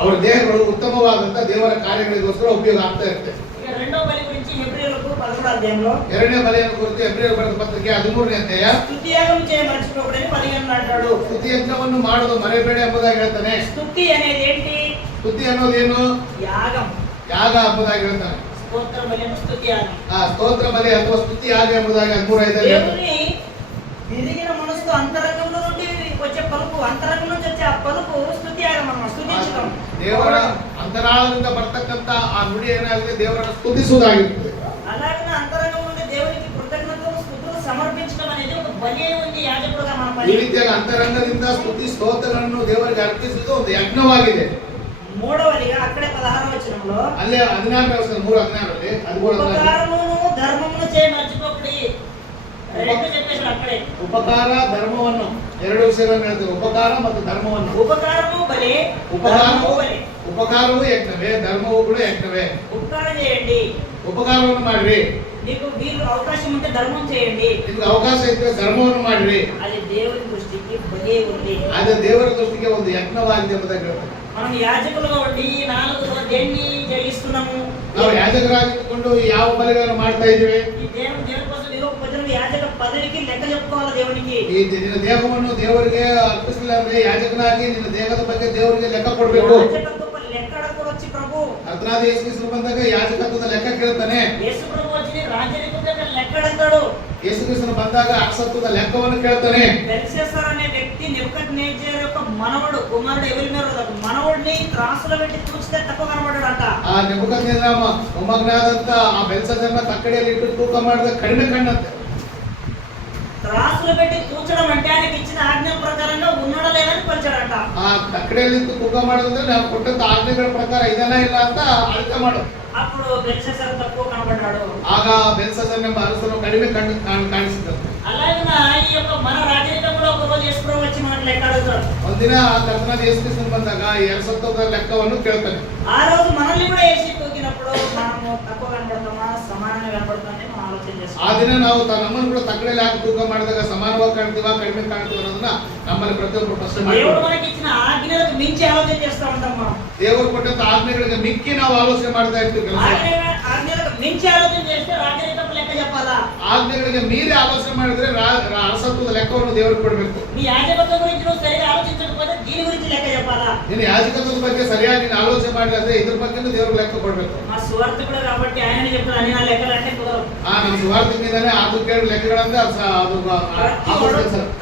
ಅವರ ದೇಹಗಳು ಉತ್ತಮವಾದಂತ ದೇವರ ಕಾರ್ಯಗಳಿಗೋಸ್ಕರ ಉಪಯೋಗ ಆಗ್ತಾ ಇರುತ್ತೆ. ఇక రెండో బలి గురించి హెబ్రీయులకు 11వ అధ్యాయంలో ಎರಡನೇ ಬಲಿಯನ್ನು ಕುರಿತು ಹೆಬ್ರಿಯರು ಬರೆದ ಪತ್ರಿಕೆ 13ನೇ ಅಧ್ಯಾಯ స్తుతియాగం చేయ మర్చిపోకూడని 15 అంటాడు. ಸ್ತುತಿ ಯಜ್ಞವನ್ನು ಮಾಡೋದು ಮರೆಯಬೇಡ ಎಂಬುದಾಗಿ ಹೇಳ್ತಾನೆ. స్తుతి అనేది ఏంటి? ಸ್ತುತಿ ಅನ್ನೋದೇನು? యాగం. ಯಾಗ ಎಂಬುದಾಗಿ ಹೇಳ್ತಾನೆ. స్తోత్ర బలి అంటే స్తుతి యాగం. ಸ್ತೋತ್ರ ಬಲಿ ಅಥವಾ ಸ್ತುತಿ ಯಾಗ ಎಂಬುದಾಗಿ 13:5 దేవుని విరిగిన మనసుతో అంతరంగంలో నుండి వచ్చే పలుకు, అంతరంగం నుంచి వచ్చే ఆ పలుకు స్తుతి యాగం అన్నమాట, స్తుతించడం. ದೇವರ ಅಂತರಾಳದಿಂದ ಬರ್ತಕ್ಕಂತ ಆ ನುಡಿ ಏನಾಗಿದೆ, ದೇವರನ್ನು ಸ್ತುತಿಸುವುದಾಗಿರ್ತದೆ. అలాగే అంతరంగం నుండి దేవునికి కృతజ్ఞతలు స్తుతులు సమర్పించడం అనేది ఒక బలి ఉంది యాజకుడుగా మన ಈ పని. ರೀತಿಯಾಗಿ ಅಂತರಂಗದಿಂದ ಸ್ತುತಿ ಸ್ತೋತ್ರಗಳನ್ನು ದೇವರಿಗೆ ಅರ್ಪಿಸುವುದು ಒಂದು ಯಜ್ಞವಾಗಿದೆ. మూడవదిగా అక్కడే 16వ వచనంలో ಅಲ್ಲೇ 13:3-16 అది కూడా ఉపకారమును ధర్మమును చేయ మర్చిపోకుడి. రెండు చెప్పేశాడు అక్కడే. ಉಪಕಾರ ಧರ್ಮವನ್ನು ಎರಡು ವಿಷಯಗಳನ್ನು ಹೇಳ್ತಾರೆ. ಉಪಕಾರ ಮತ್ತು ಧರ್ಮವನ್ನು. ఉపకారము బలి, ಉಪಕಾರವು ధర్మము బలి. ಉಪಕಾರವೂ ಯಜ್ಞವೇ, ಧರ್ಮವೂ ಕೂಡ ಯಜ್ಞವೇ. ఉపకారం చేయండి. ಉಪಕಾರವನ್ನು ಮಾಡ್ರಿ. మీకు వీలు అవకాశం ఉంటే ధర్మం చేయండి. ನಿಮ್ಗೆ ಅವಕಾಶ ಇದ್ರೆ ಧರ್ಮವನ್ನು ಮಾಡ್ರಿ. అది దేవుని దృష్టికి బలి ఉంది. ಅದು ದೇವರ ದೃಷ್ಟಿಗೆ ಒಂದು ಯಜ್ಞವಾಗಿದೆ ಎಂಬುದಾಗಿ ಹೇಳ್ತಾರೆ. మనం యాజకులుగా ఉండి ఈ 4 దేన్ని జరిగిస్తున్నాము? ನಾವು ಯಾಜಕರಾಗಿಕೊಂಡು ಯಾವ ಬಲಿಗಳನ್ನು ಮಾಡ್ತಾ ಇದ್ದೀವಿ? ఈ దేవుని కోసం నిరూపజనం యాజక పదవికి లెక్క చెప్పుకోవాలి దేవునికి. ಈ ನಿನ್ನ ದೇಹವನ್ನು ದೇವರಿಗೆ ಅರ್ಪಿಸಲಿಲ್ಲ ಅಂದ್ರೆ ಯಾಜಕನಾಗಿ ನಿನ್ನ ದೇಹದ ಬಗ್ಗೆ ದೇವರಿಗೆ ಲೆಕ್ಕ ಕೊಡಬೇಕು. యాజకత్వ లెక్క అడగరు వచ్చి ప్రభు. ಅರ್ಥನಾದ ಯೇಸು ಕ್ರಿಸ್ತನು ಬಂದಾಗ ಯಾಜಕತ್ವದ ಲೆಕ್ಕ ಕೇಳ್ತಾನೆ. యేసు ప్రభు వచ్చి రాజరికత్వ లెక్క అడగడు. ಯೇಸು ಕ್ರಿಸ್ತನು ಬಂದಾಗ ಅರಸತ್ವದ ಲೆಕ್ಕವನ್ನು ಕೇಳ್ತಾನೆ. బెల్షస్సర్ అనే వ్యక్తి నెబుకద్నెజర్ యొక్క మనవడు, కుమారుడు ఎవరి మీద మనవడిని త్రాసులో పెట్టి తూచితే తక్కువ కనబడ్డాడట. ಆ ನೆಬೂಕದ್ನೆಚ್ಚರ ಮೊಮ್ಮಗನಾದಂತ ಆ ಬೆಲ್ಷಚ್ಚರನ ತಕ್ಕಡಿಯಲ್ಲಿ ಇಟ್ಟು ತೂಕ ಮಾಡಿದ ಕಡಿಮೆ ಕಣ್ಣಂತೆ. త్రాసులో పెట్టి తూచడం అంటే ఆయనకి ఇచ్చిన ఆజ్ఞ ప్రకారంగా ఉన్నాడో లేదని కొలిచాడట. ಆ ತಕ್ಕಡಿಯಲ್ಲಿ ತೂಕ ಮಾಡೋದಂದ್ರೆ ನಾವು ಕೊಟ್ಟಂತ ಆಜ್ಞೆಗಳ ಪ್ರಕಾರ ಇದನ್ನ ಇಲ್ಲ ಅಂತ ಅಳತೆ ಮಾಡೋದು. అప్పుడు బెల్షస్సర్ తక్కువ కనబడ్డాడు. ಆಗ ಬೆಲ್ಷಚ್ಚರನ ಅರಸನು ಕಡಿಮೆ ಕಾಣಿಸಿದಂತೆ. అలాగే ఈ యొక్క మన రాజరికం కూడా ఒక రోజు యేసు ప్రభు వచ్చి మనకు లెక్క అడుగుతాడు. ಒಂದಿನ ಕರ್ತನಾದ ಯೇಸು ಕ್ರಿಸ್ತನು ಬಂದಾಗ ಈ ಅರಸತ್ವದ ಲೆಕ್ಕವನ್ನು ಕೇಳ್ತಾನೆ. ఆ రోజు మనల్ని కూడా వేసి తూకినప్పుడు మనము తక్కువ కనబడతామా సమానంగా కనబడతామని మనం ఆలోచన ಆ చేస్తాం. ದಿನ ನಾವು ನಮ್ಮನ್ನು ಕೂಡ ತಕ್ಕಡಿಯಲ್ಲಿ ಹಾಕಿ ತೂಕ ಮಾಡಿದಾಗ ಸಮಾನವಾಗಿ ಕಾಣ್ತೀವಾ ಕಡಿಮೆ ಕಾಣ್ತೀವ ಅನ್ನೋದನ್ನ ನಮ್ಮಲ್ಲಿ ಪ್ರತಿಯೊಬ್ಬರು ಪ್ರಶ್ನೆ దేవుడు ಮಾಡ್ತೀವಿ. మనకి ఇచ్చిన ఆజ్ఞలకు మించి ఆలోచన చేస్తా ఉంటాం మనం. ದೇವರು ಕೊಟ್ಟಂತ ಆಜ್ಞೆಗಳಿಗೆ ಮಿಕ್ಕಿ ನಾವು ಆಲೋಚನೆ ಮಾಡ್ತಾ ಇರ್ತೀವಿ. ಕೆಲಸ ఆజ్ఞలకు మించి ఆలోచన చేస్తే రాజరికపు లెక్క చెప్పాలా? ಆಜ್ಞೆಗಳಿಗೆ ಮೀರಿ ಆಲೋಚನೆ ಮಾಡಿದ್ರೆ ಅರಸತ್ವದ ಲೆಕ್ಕವನ್ನು ದೇವರಿಗೆ ಕೊಡಬೇಕು. నీ యాజకత్వం గురించి నువ్వు సరిగా ఆలోచించకపోతే దీని గురించి లెక్క చెప్పాలా? ನೀನು ಯಾಜಕತ್ವದ ಬಗ್ಗೆ ಸರಿಯಾಗಿ ನೀನು ಆಲೋಚನೆ ಮಾಡಿದ್ರೆ ಇದ್ರ ಬಗ್ಗೆ ದೇವ್ರಿಗೆ ಲೆಕ್ಕ ಕೊಡಬೇಕು. మా సువార్తికుడు కాబట్టి ఆయననే చెప్తాడు అన్ని నా లెక్కలు అంటే కుదరదు. ನಮ್ಮ ಸುವಾರ್ತಿಕಿಂದಾನೆ ಅದು ಕೇಳಿ ಲೆಕ್ಕಗಳಂದ್ರೆ ಅದು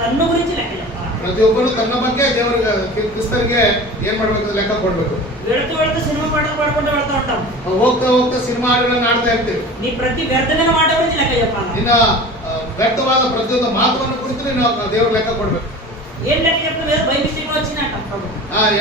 తన్ను గురించి లెక్క చెప్పాలి. ಪ್ರತಿಯೊಬ್ಬರು ತನ್ನ ಬಗ್ಗೆ ದೇವರಿಗೆ ಕ್ರಿಸ್ತರಿಗೆ ಏನ್ ಮಾಡ್ಬೇಕು ಲೆಕ್ಕ ಕೊಡ್ಬೇಕು. వెళుతూ సినిమా పాటలు పాడుకుంటూ వెళ్తూ ఉంటాం. ಹೋಗ್ತಾ ಹೋಗ್ತಾ ಸಿನಿಮಾ ಹಾಡುಗಳನ್ನ ಆಡ್ತಾ ಇರ್ತೀವಿ. నీ ప్రతి వ్యర్థమైన మాట గురించి లెక్క చెప్పాలి. ನಿನ್ನ ವ್ಯರ್ಥವಾದ ಪ್ರತಿಯೊಂದು ಮಾತುವನ್ನು ಕುರಿತು ನೀನು ದೇವ್ರ ಲೆಕ್ಕ ಕೊಡ್ಬೇಕು. ఏం లెక్క చెప్పలేదు బై మిస్టేక్ వచ్చినాక ప్రభు.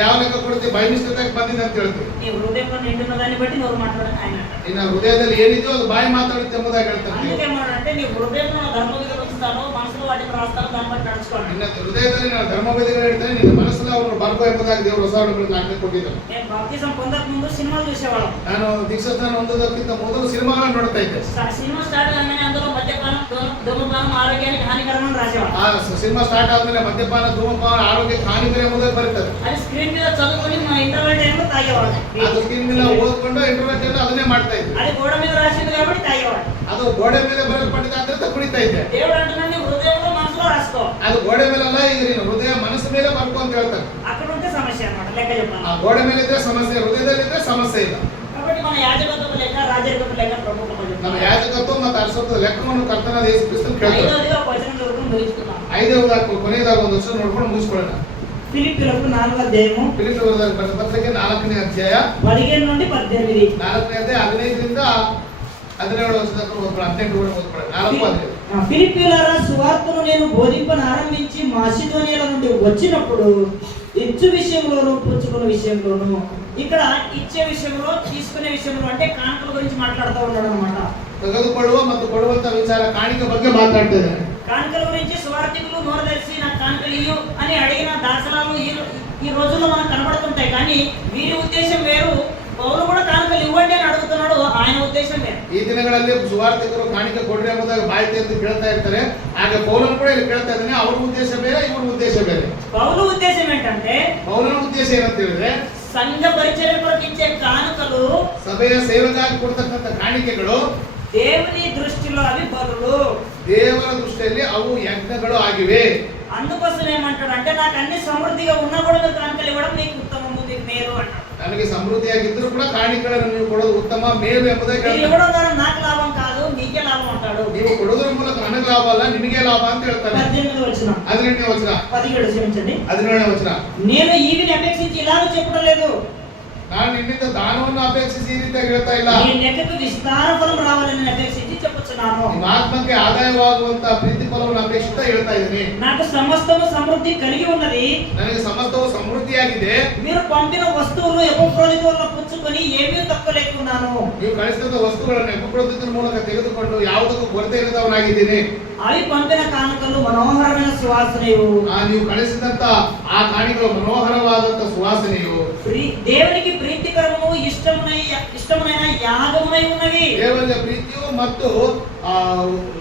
ಯಾವ ಲೆಕ್ಕ ಕೊಡ್ತೀವಿ? ಬೈ ಮಿಸ್ಟೇಕ್ ಬಂದಿದೆ ಅಂತ ಹೇಳ್ತೀವಿ. నీ హృదయంలో నిండున్న దాన్ని బట్టి నువ్వు మాట్లాడని ఆయన అంటాడు. ನಿನ್ನ ಹೃದಯದಲ್ಲಿ ಏನಿದೆಯೋ ಅದು ಬಾಯಿ ಮಾತಾಡುತ್ತೆ ಎಂಬುದಾಗಿ ಹೇಳ್ತಾರೆ. అందుకే అంటే నీ హృదయంలో ధర్మవిధులు ఉంచుతాను, మనసులో వాటిని రాస్తాను, దాన్ని బట్టి నడుచుకోండి. ನಿನ್ನ ಹೃದಯದಲ್ಲಿ ನಾನು ಧರ್ಮ ವಿಧಿಗಳು ಹೇಳ್ತೇನೆ, ನಿನ್ನ ಮನಸ್ಸಲ್ಲಿ ಅವರು ಬರ್ಕೋ ಎಂಬುದಾಗಿ ದೇವರು ಹೊಸ ಒಡಂಬಡಿಕೆಯನ್ನು ಆಜ್ಞೆ ಕೊಟ್ಟಿದ್ದಾನೆ. నేను బాప్తిజం పొందక ముందు సినిమాలు చూసేవాళ్ళం. ನಾನು ದೀಕ್ಷಾಸ್ನಾನ ಹೊಂದೋದಕ್ಕಿಂತ ಮೊದಲು ಸಿನಿಮಾಗಳನ್ನು ನೋಡ್ತಾ ಇದ್ದೆ. సినిమా స్టార్ట్ కాగానే అందులో మద్యపానం, ధూమపానం ఆరోగ్యానికి హానికరమని రాసేవాళ్ళం. ಆ ಸಿನಿಮಾ ಸ್ಟಾರ್ಟ್ ಆದ್ಮೇಲೆ ಮದ್ಯಪಾನ ಧೂಮಪಾನ ಆರೋಗ್ಯಕ್ಕೆ ಹಾನಿಕರ ಎಂಬುದಾಗಿ ಬರ್ತದೆ. అది స్క్రీన్ మీద చదువుకొని మా ఇంటర్వెల్ టైంలో తాగేవాళ్ళం. ಅದು ಸ್ಕ್ರೀನ್ ಮೇಲೆ ಓದ್ಕೊಂಡು ಇಂಟರ್ನೆಟ್ ಅಲ್ಲಿ ಅದನ್ನೇ ಮಾಡ್ತಾ ಇದ್ದೆ. అది గోడ మీద రాసింది కాబట్టి తాగేవాళ్ళం. ಅದು ಗೋಡೆ ಮೇಲೆ ಬರೆಯಲ್ಪಟ್ಟಿದೆ ಅಂತ ಕುಡಿತಾ ಇದ್ದೆ. దేవుడు అంటున్నాడు హృదయంలో మనసులో రాసుకో. ಅದು ಗೋಡೆ ಮೇಲಲ್ಲ, ಈಗ ನೀನು ಹೃದಯ ಮನಸ್ಸು ಮೇಲೆ ಬರ್ಕೊ ಅಂತ ಹೇಳ್ತಾರೆ. అక్కడ ఉంటే సమస్య అన్నమాట, లెక్క చెప్పాలి. ಆ ಗೋಡೆ ಮೇಲೆ ಇದ್ರೆ ಸಮಸ್ಯೆ, ಹೃದಯದಲ್ಲಿ ಇದ್ರೆ ಸಮಸ್ಯೆ ಇಲ್ಲ. కాబట్టి మన యాజకత్వ లెక్క రాజరికత్వ లెక్క ప్రభుత్వం ನಮ್ಮ ಯಾಜಕತ್ವ ಮತ್ತು ಅರಸತ್ವದ ಲೆಕ್ಕವನ್ನು ಕರ್ತನಾದ ಯೇಸು ಕ್ರಿಸ್ತನು ಕೇಳ್ತಾರೆ. ఐదవదిగా ఒక వచనం చదువుకుని ముగించుకుందాం. ಐದವದಾಗಿ ಕೊನೆಯದಾಗ ಒಂದು ವರ್ಷ ನೋಡ್ಕೊಂಡು ಮುಗಿಸ್ಕೊಳ್ಳೋಣ. ఫిలిప్పీయులకు 4వ అధ్యాయము ಫಿಲಿಪ್ಪೀಯರಿಗೆ ಬರೆದ ಪತ್ರಿಕೆ 4ನೇ ಅಧ್ಯಾಯ 15 నుండి 18. 4ನೇ ಅಧ್ಯಾಯ 15ರಿಂದ 17 ವರ್ಷದವರೆಗೂ ಓದ್ಕೊಳ್ಳೋಣ. 18 ಕೂಡ ಓದ್ಕೊಳ್ಳೋಣ. 4 ఫిలిప్పీయులారా, సువార్తను నేను బోధింపనారంభించి మాసిదోనియల నుండి వచ్చినప్పుడు ఇచ్చు విషయంలోను పుచ్చుకున్న విషయంలోను, ఇక్కడ ఇచ్చే విషయంలో తీసుకునే విషయంలో అంటే కానుకల గురించి మాట్లాడుతూ ఉన్నాడు అనమాట. ತೆಗೆದುಕೊಳ್ಳುವ ಮತ್ತು ಕೊಡುವಂತ ವಿಚಾರ ಕಾಣಿಕೆ ಬಗ್ಗೆ ಮಾತಾಡ್ತಾ ಇದ್ದಾರೆ. కానుకల గురించి సువార్థికులు నోరు తెరిచి నాకు కానుకలు ఇయ్యు అని అడిగిన దాసనాలు ఈ రోజుల్లో మనకు కనబడుతుంటాయి. కానీ వీరి ఉద్దేశం వేరు. పౌలు కూడా కానుకలు ఇవ్వండి అని అడుగుతున్నాడు. ఆ ఆయన ఉద్దేశం వేరు. ಈ ದಿನಗಳಲ್ಲಿ ಸುವಾರ್ತಿಕರು ಕಾಣಿಕೆ ಕೊಡ್ರಿ ಎಂಬುದಾಗಿ ಬಾಯಿ ತೆರೆದು ಕೇಳ್ತಾ ಇರ್ತಾರೆ. ಹಾಗೆ ಪೌಲನು ಕೂಡ ಇಲ್ಲಿ ಕೇಳ್ತಾ ಇದ್ದಾನೆ. ಅವ್ರ ಉದ್ದೇಶ ಬೇರೆ, ಇವ್ರ ಉದ್ದೇಶ ಬೇರೆ. పౌలు ఉద్దేశం ఏంటంటే ಪೌಲನ ಉದ್ದೇಶ ಏನಂತ ಹೇಳಿದ್ರೆ, సంఘ పరిచర్య కొరకు ఇచ్చే కానుకలు ಸಭೆಯ ಸೇವೆಗಾಗಿ ಕೊಡ್ತಕ್ಕಂಥ ಕಾಣಿಕೆಗಳು దేవుని దృష్టిలో అవి బలులు. ದೇವರ ದೃಷ್ಟಿಯಲ್ಲಿ ಅವು ಯಜ್ಞಗಳು ಆಗಿವೆ. అందుకోసం ఏమంటాడు అంటే నాకు అన్ని సమృద్ధిగా ఉన్నా కూడా మీరు కానుకలు ఇవ్వడం మీకు ఉత్తమము, మీకు మేలు అంటాడు. ನನಗೆ ಸಮೃದ್ಧಿಯಾಗಿದ್ದರೂ ಕೂಡ ಕಾಣಿಕೆಗಳನ್ನು ನೀವು ಕೊಡೋದು ಉತ್ತಮ, ಮೇಲು ಎಂಬುದಾಗಿ మీరు ಹೇಳ್ತಾರೆ. ఇవ్వడం ద్వారా నాకు లాభం కాదు, మీకే లాభం అంటాడు. ನೀವು ಕೊಡೋದ್ರ ಮೂಲಕ ನನಗೆ ಲಾಭ ಅಲ್ಲ, ನಿಮಗೆ ಲಾಭ ಅಂತ ಹೇಳ್ತಾರೆ. 18వ వచనం, 18ನೇ ವಚನ, 17 క్షమించండి. 17ನೇ ವಚನ. నేను ఈవిని అపేక్షించి ఇలాగ చెప్పడం లేదు. ನಾನು ನಿನ್ನಿಂದ ದಾನವನ್ನು ಅಪೇಕ್ಷಿಸಿ ಈ ರೀತಿಯಾಗಿ ಹೇಳ್ತಾ ಇಲ್ಲ. నీ లెక్కకు విస్తార ఫలం రావాలని నేను అపేక్షించి చెప్పుచున్నాను. ನಿಮ್ಮ ಆತ್ಮಕ್ಕೆ ಆದಾಯವಾಗುವಂತ ಪ್ರೀತಿ ಫಲವನ್ನು ಅಪೇಕ್ಷಿತ ಹೇಳ್ತಾ ಇದ್ದೀನಿ. నాకు సమస్తము సమృద్ధి కలిగి ఉన్నది. ನನಗೆ ಸಮಸ್ತವು ಸಮೃದ್ಧಿಯಾಗಿದೆ. మీరు పంపిన వస్తువులు ఎపఫ్రోదితులను పుచ్చుకొని ఏమీ తక్కువ లేకున్నాను. ನೀವು ಕಳಿಸಿದ ವಸ್ತುಗಳನ್ನು ಎಪಫ್ರೋದಿತನ ಮೂಲಕ ತೆಗೆದುಕೊಂಡು ಯಾವುದಕ್ಕೂ ಕೊರತೆ ಇಲ್ಲದವನಾಗಿದ್ದೀನಿ. అవి పంపిన కానుకలు మనోహరమైన సువాసనయు, ನೀವು ಕಳಿಸಿದಂತ ಆ ಕಾಣಿಗಳು ಮನೋಹರವಾದಂತ ಸುವಾಸನೆಯು దేవునికి ప్రీతికరము ఇష్టమైన యాగమునై ఉన్నవి. ದೇವರಿಗೆ ಪ್ರೀತಿಯು ಮತ್ತು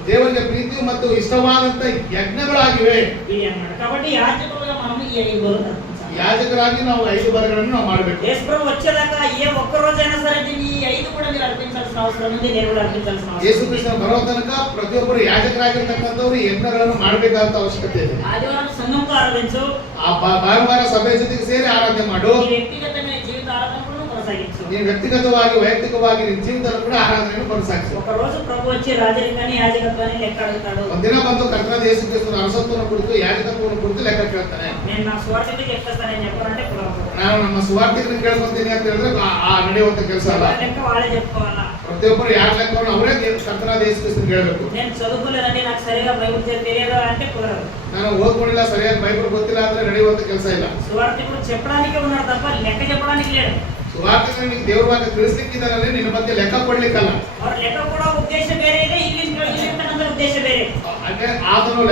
ದೇವರಿಗೆ ಪ್ರೀತಿಯು ಮತ್ತು ಇಷ್ಟವಾದಂತ ಯಜ್ಞಗಳಾಗಿವೆ. ఇది అన్నమాట. కాబట్టి యాజకులుగా మనం ఈ 5 బలులు అర్పించాలి. ಯಾಜಕರಾಗಿ ನಾವು 5 ಬರಗಳನ್ನು ನಾವು ಮಾಡಬೇಕು. యేసుప్రభు వచ్చేదాకా ఏ ఒక్క రోజైనా సరే ఈ 5 కూడా మీరు అర్పించాల్సిన అవసరం ఉంది. నేను కూడా అర్పించాల్సిన అవసరం ಯೇಸು ఉంది. ಕ್ರಿಸ್ತನ ಬರೋ ತನಕ ಪ್ರತಿಯೊಬ್ಬರು ಯಾಜಕರಾಗಿರ್ತಕ್ಕಂಥವ್ರು ಯಜ್ಞಗಳನ್ನು ಮಾಡಬೇಕಾದಂತ ಅವಶ್ಯಕತೆ ಇದೆ. ఆదివారం సంఘంతో ఆరాధించు, ಆ ಭಾನುವಾರ ಸಭೆ ಜೊತೆಗೆ ಸೇರಿ ಆರಾಧನೆ ಮಾಡು. నీ వ్యక్తిగతమైన జీవిత ఆరాధనలను కొనసాగించు. ನೀನು ವ್ಯಕ್ತಿಗತವಾಗಿ ವೈಯಕ್ತಿಕವಾಗಿ ನಿನ್ನ ಜೀವಿತದಲ್ಲಿ ಕೂಡ ಆರಾಧನೆಯನ್ನು ಕೊನಸಾಗಿಸು. ఒక రోజు ప్రభు వచ్చి రాజరికాన్ని యాజకత్వాన్ని లెక్క అడుగుతాడు. ಒಂದಿನ ಬಂದು ಕರ್ತನಾದ ಯೇಸು ಕ್ರಿಸ್ತನ ಅರಸತ್ವವನ್ನು ಕುರಿತು ಯಾಜಕತ್ವವನ್ನು ಕುರಿತು ಲೆಕ್ಕ ಕೇಳ್ತಾನೆ. నేను నా స్వార్థకి చెప్తానని చెప్పాలంటే కుదరదు. ನಾನು ನಮ್ಮ ಸುವಾರ್ತಿಕರನ್ನು ಕೇಳ್ಕೊಂತೀನಿ ಅಂತ ಹೇಳಿದ್ರೆ ಆ ನಡೆಯುವಂತ ಕೆಲಸ ಅಲ್ಲ. లెక్క వాళ్ళే చెప్పుకోవాలా. ಪ್ರತಿಯೊಬ್ಬರು ಯಾರ ಲೆಕ್ಕವನ್ನು ಅವರೇ ಕರ್ತನಾದ ಯೇಸು ಕ್ರಿಸ್ತನ ಕೇಳಬೇಕು. నేను చదువుకోలేదండి, నాకు సరిగా బైబిల్ తెలియదు అంటే కుదరదు. ನಾನು ಓದ್ಕೊಂಡಿಲ್ಲ, ಸರಿಯಾಗಿ ಬೈಬಲ್ ಗೊತ್ತಿಲ್ಲ ಅಂದ್ರೆ ನಡೆಯುವಂತ ಕೆಲಸ ಇಲ್ಲ. సువార్థికుడు చెప్పడానికే ఉన్నాడు తప్ప లెక్క చెప్పడానికి లేడు. ಸುವಾರ್ತಿಕನಿಗೆ ದೇವರ ಬಗ್ಗೆ ತಿಳಿಸ್ಲಿಕ್ಕಿದ್ದಾರಲ್ಲಿ ನಿನ್ನ ಬಗ್ಗೆ ಲೆಕ್ಕ ಕೊಡ್ಲಿಕ್ಕಲ್ಲ. ಅವ್ರ లెక్క కూడా ఉద్దేశం వేరే ಇದೆ, ఇంగ్లీష్ ఉద్దేశం వేరే. అంటే ಆತನು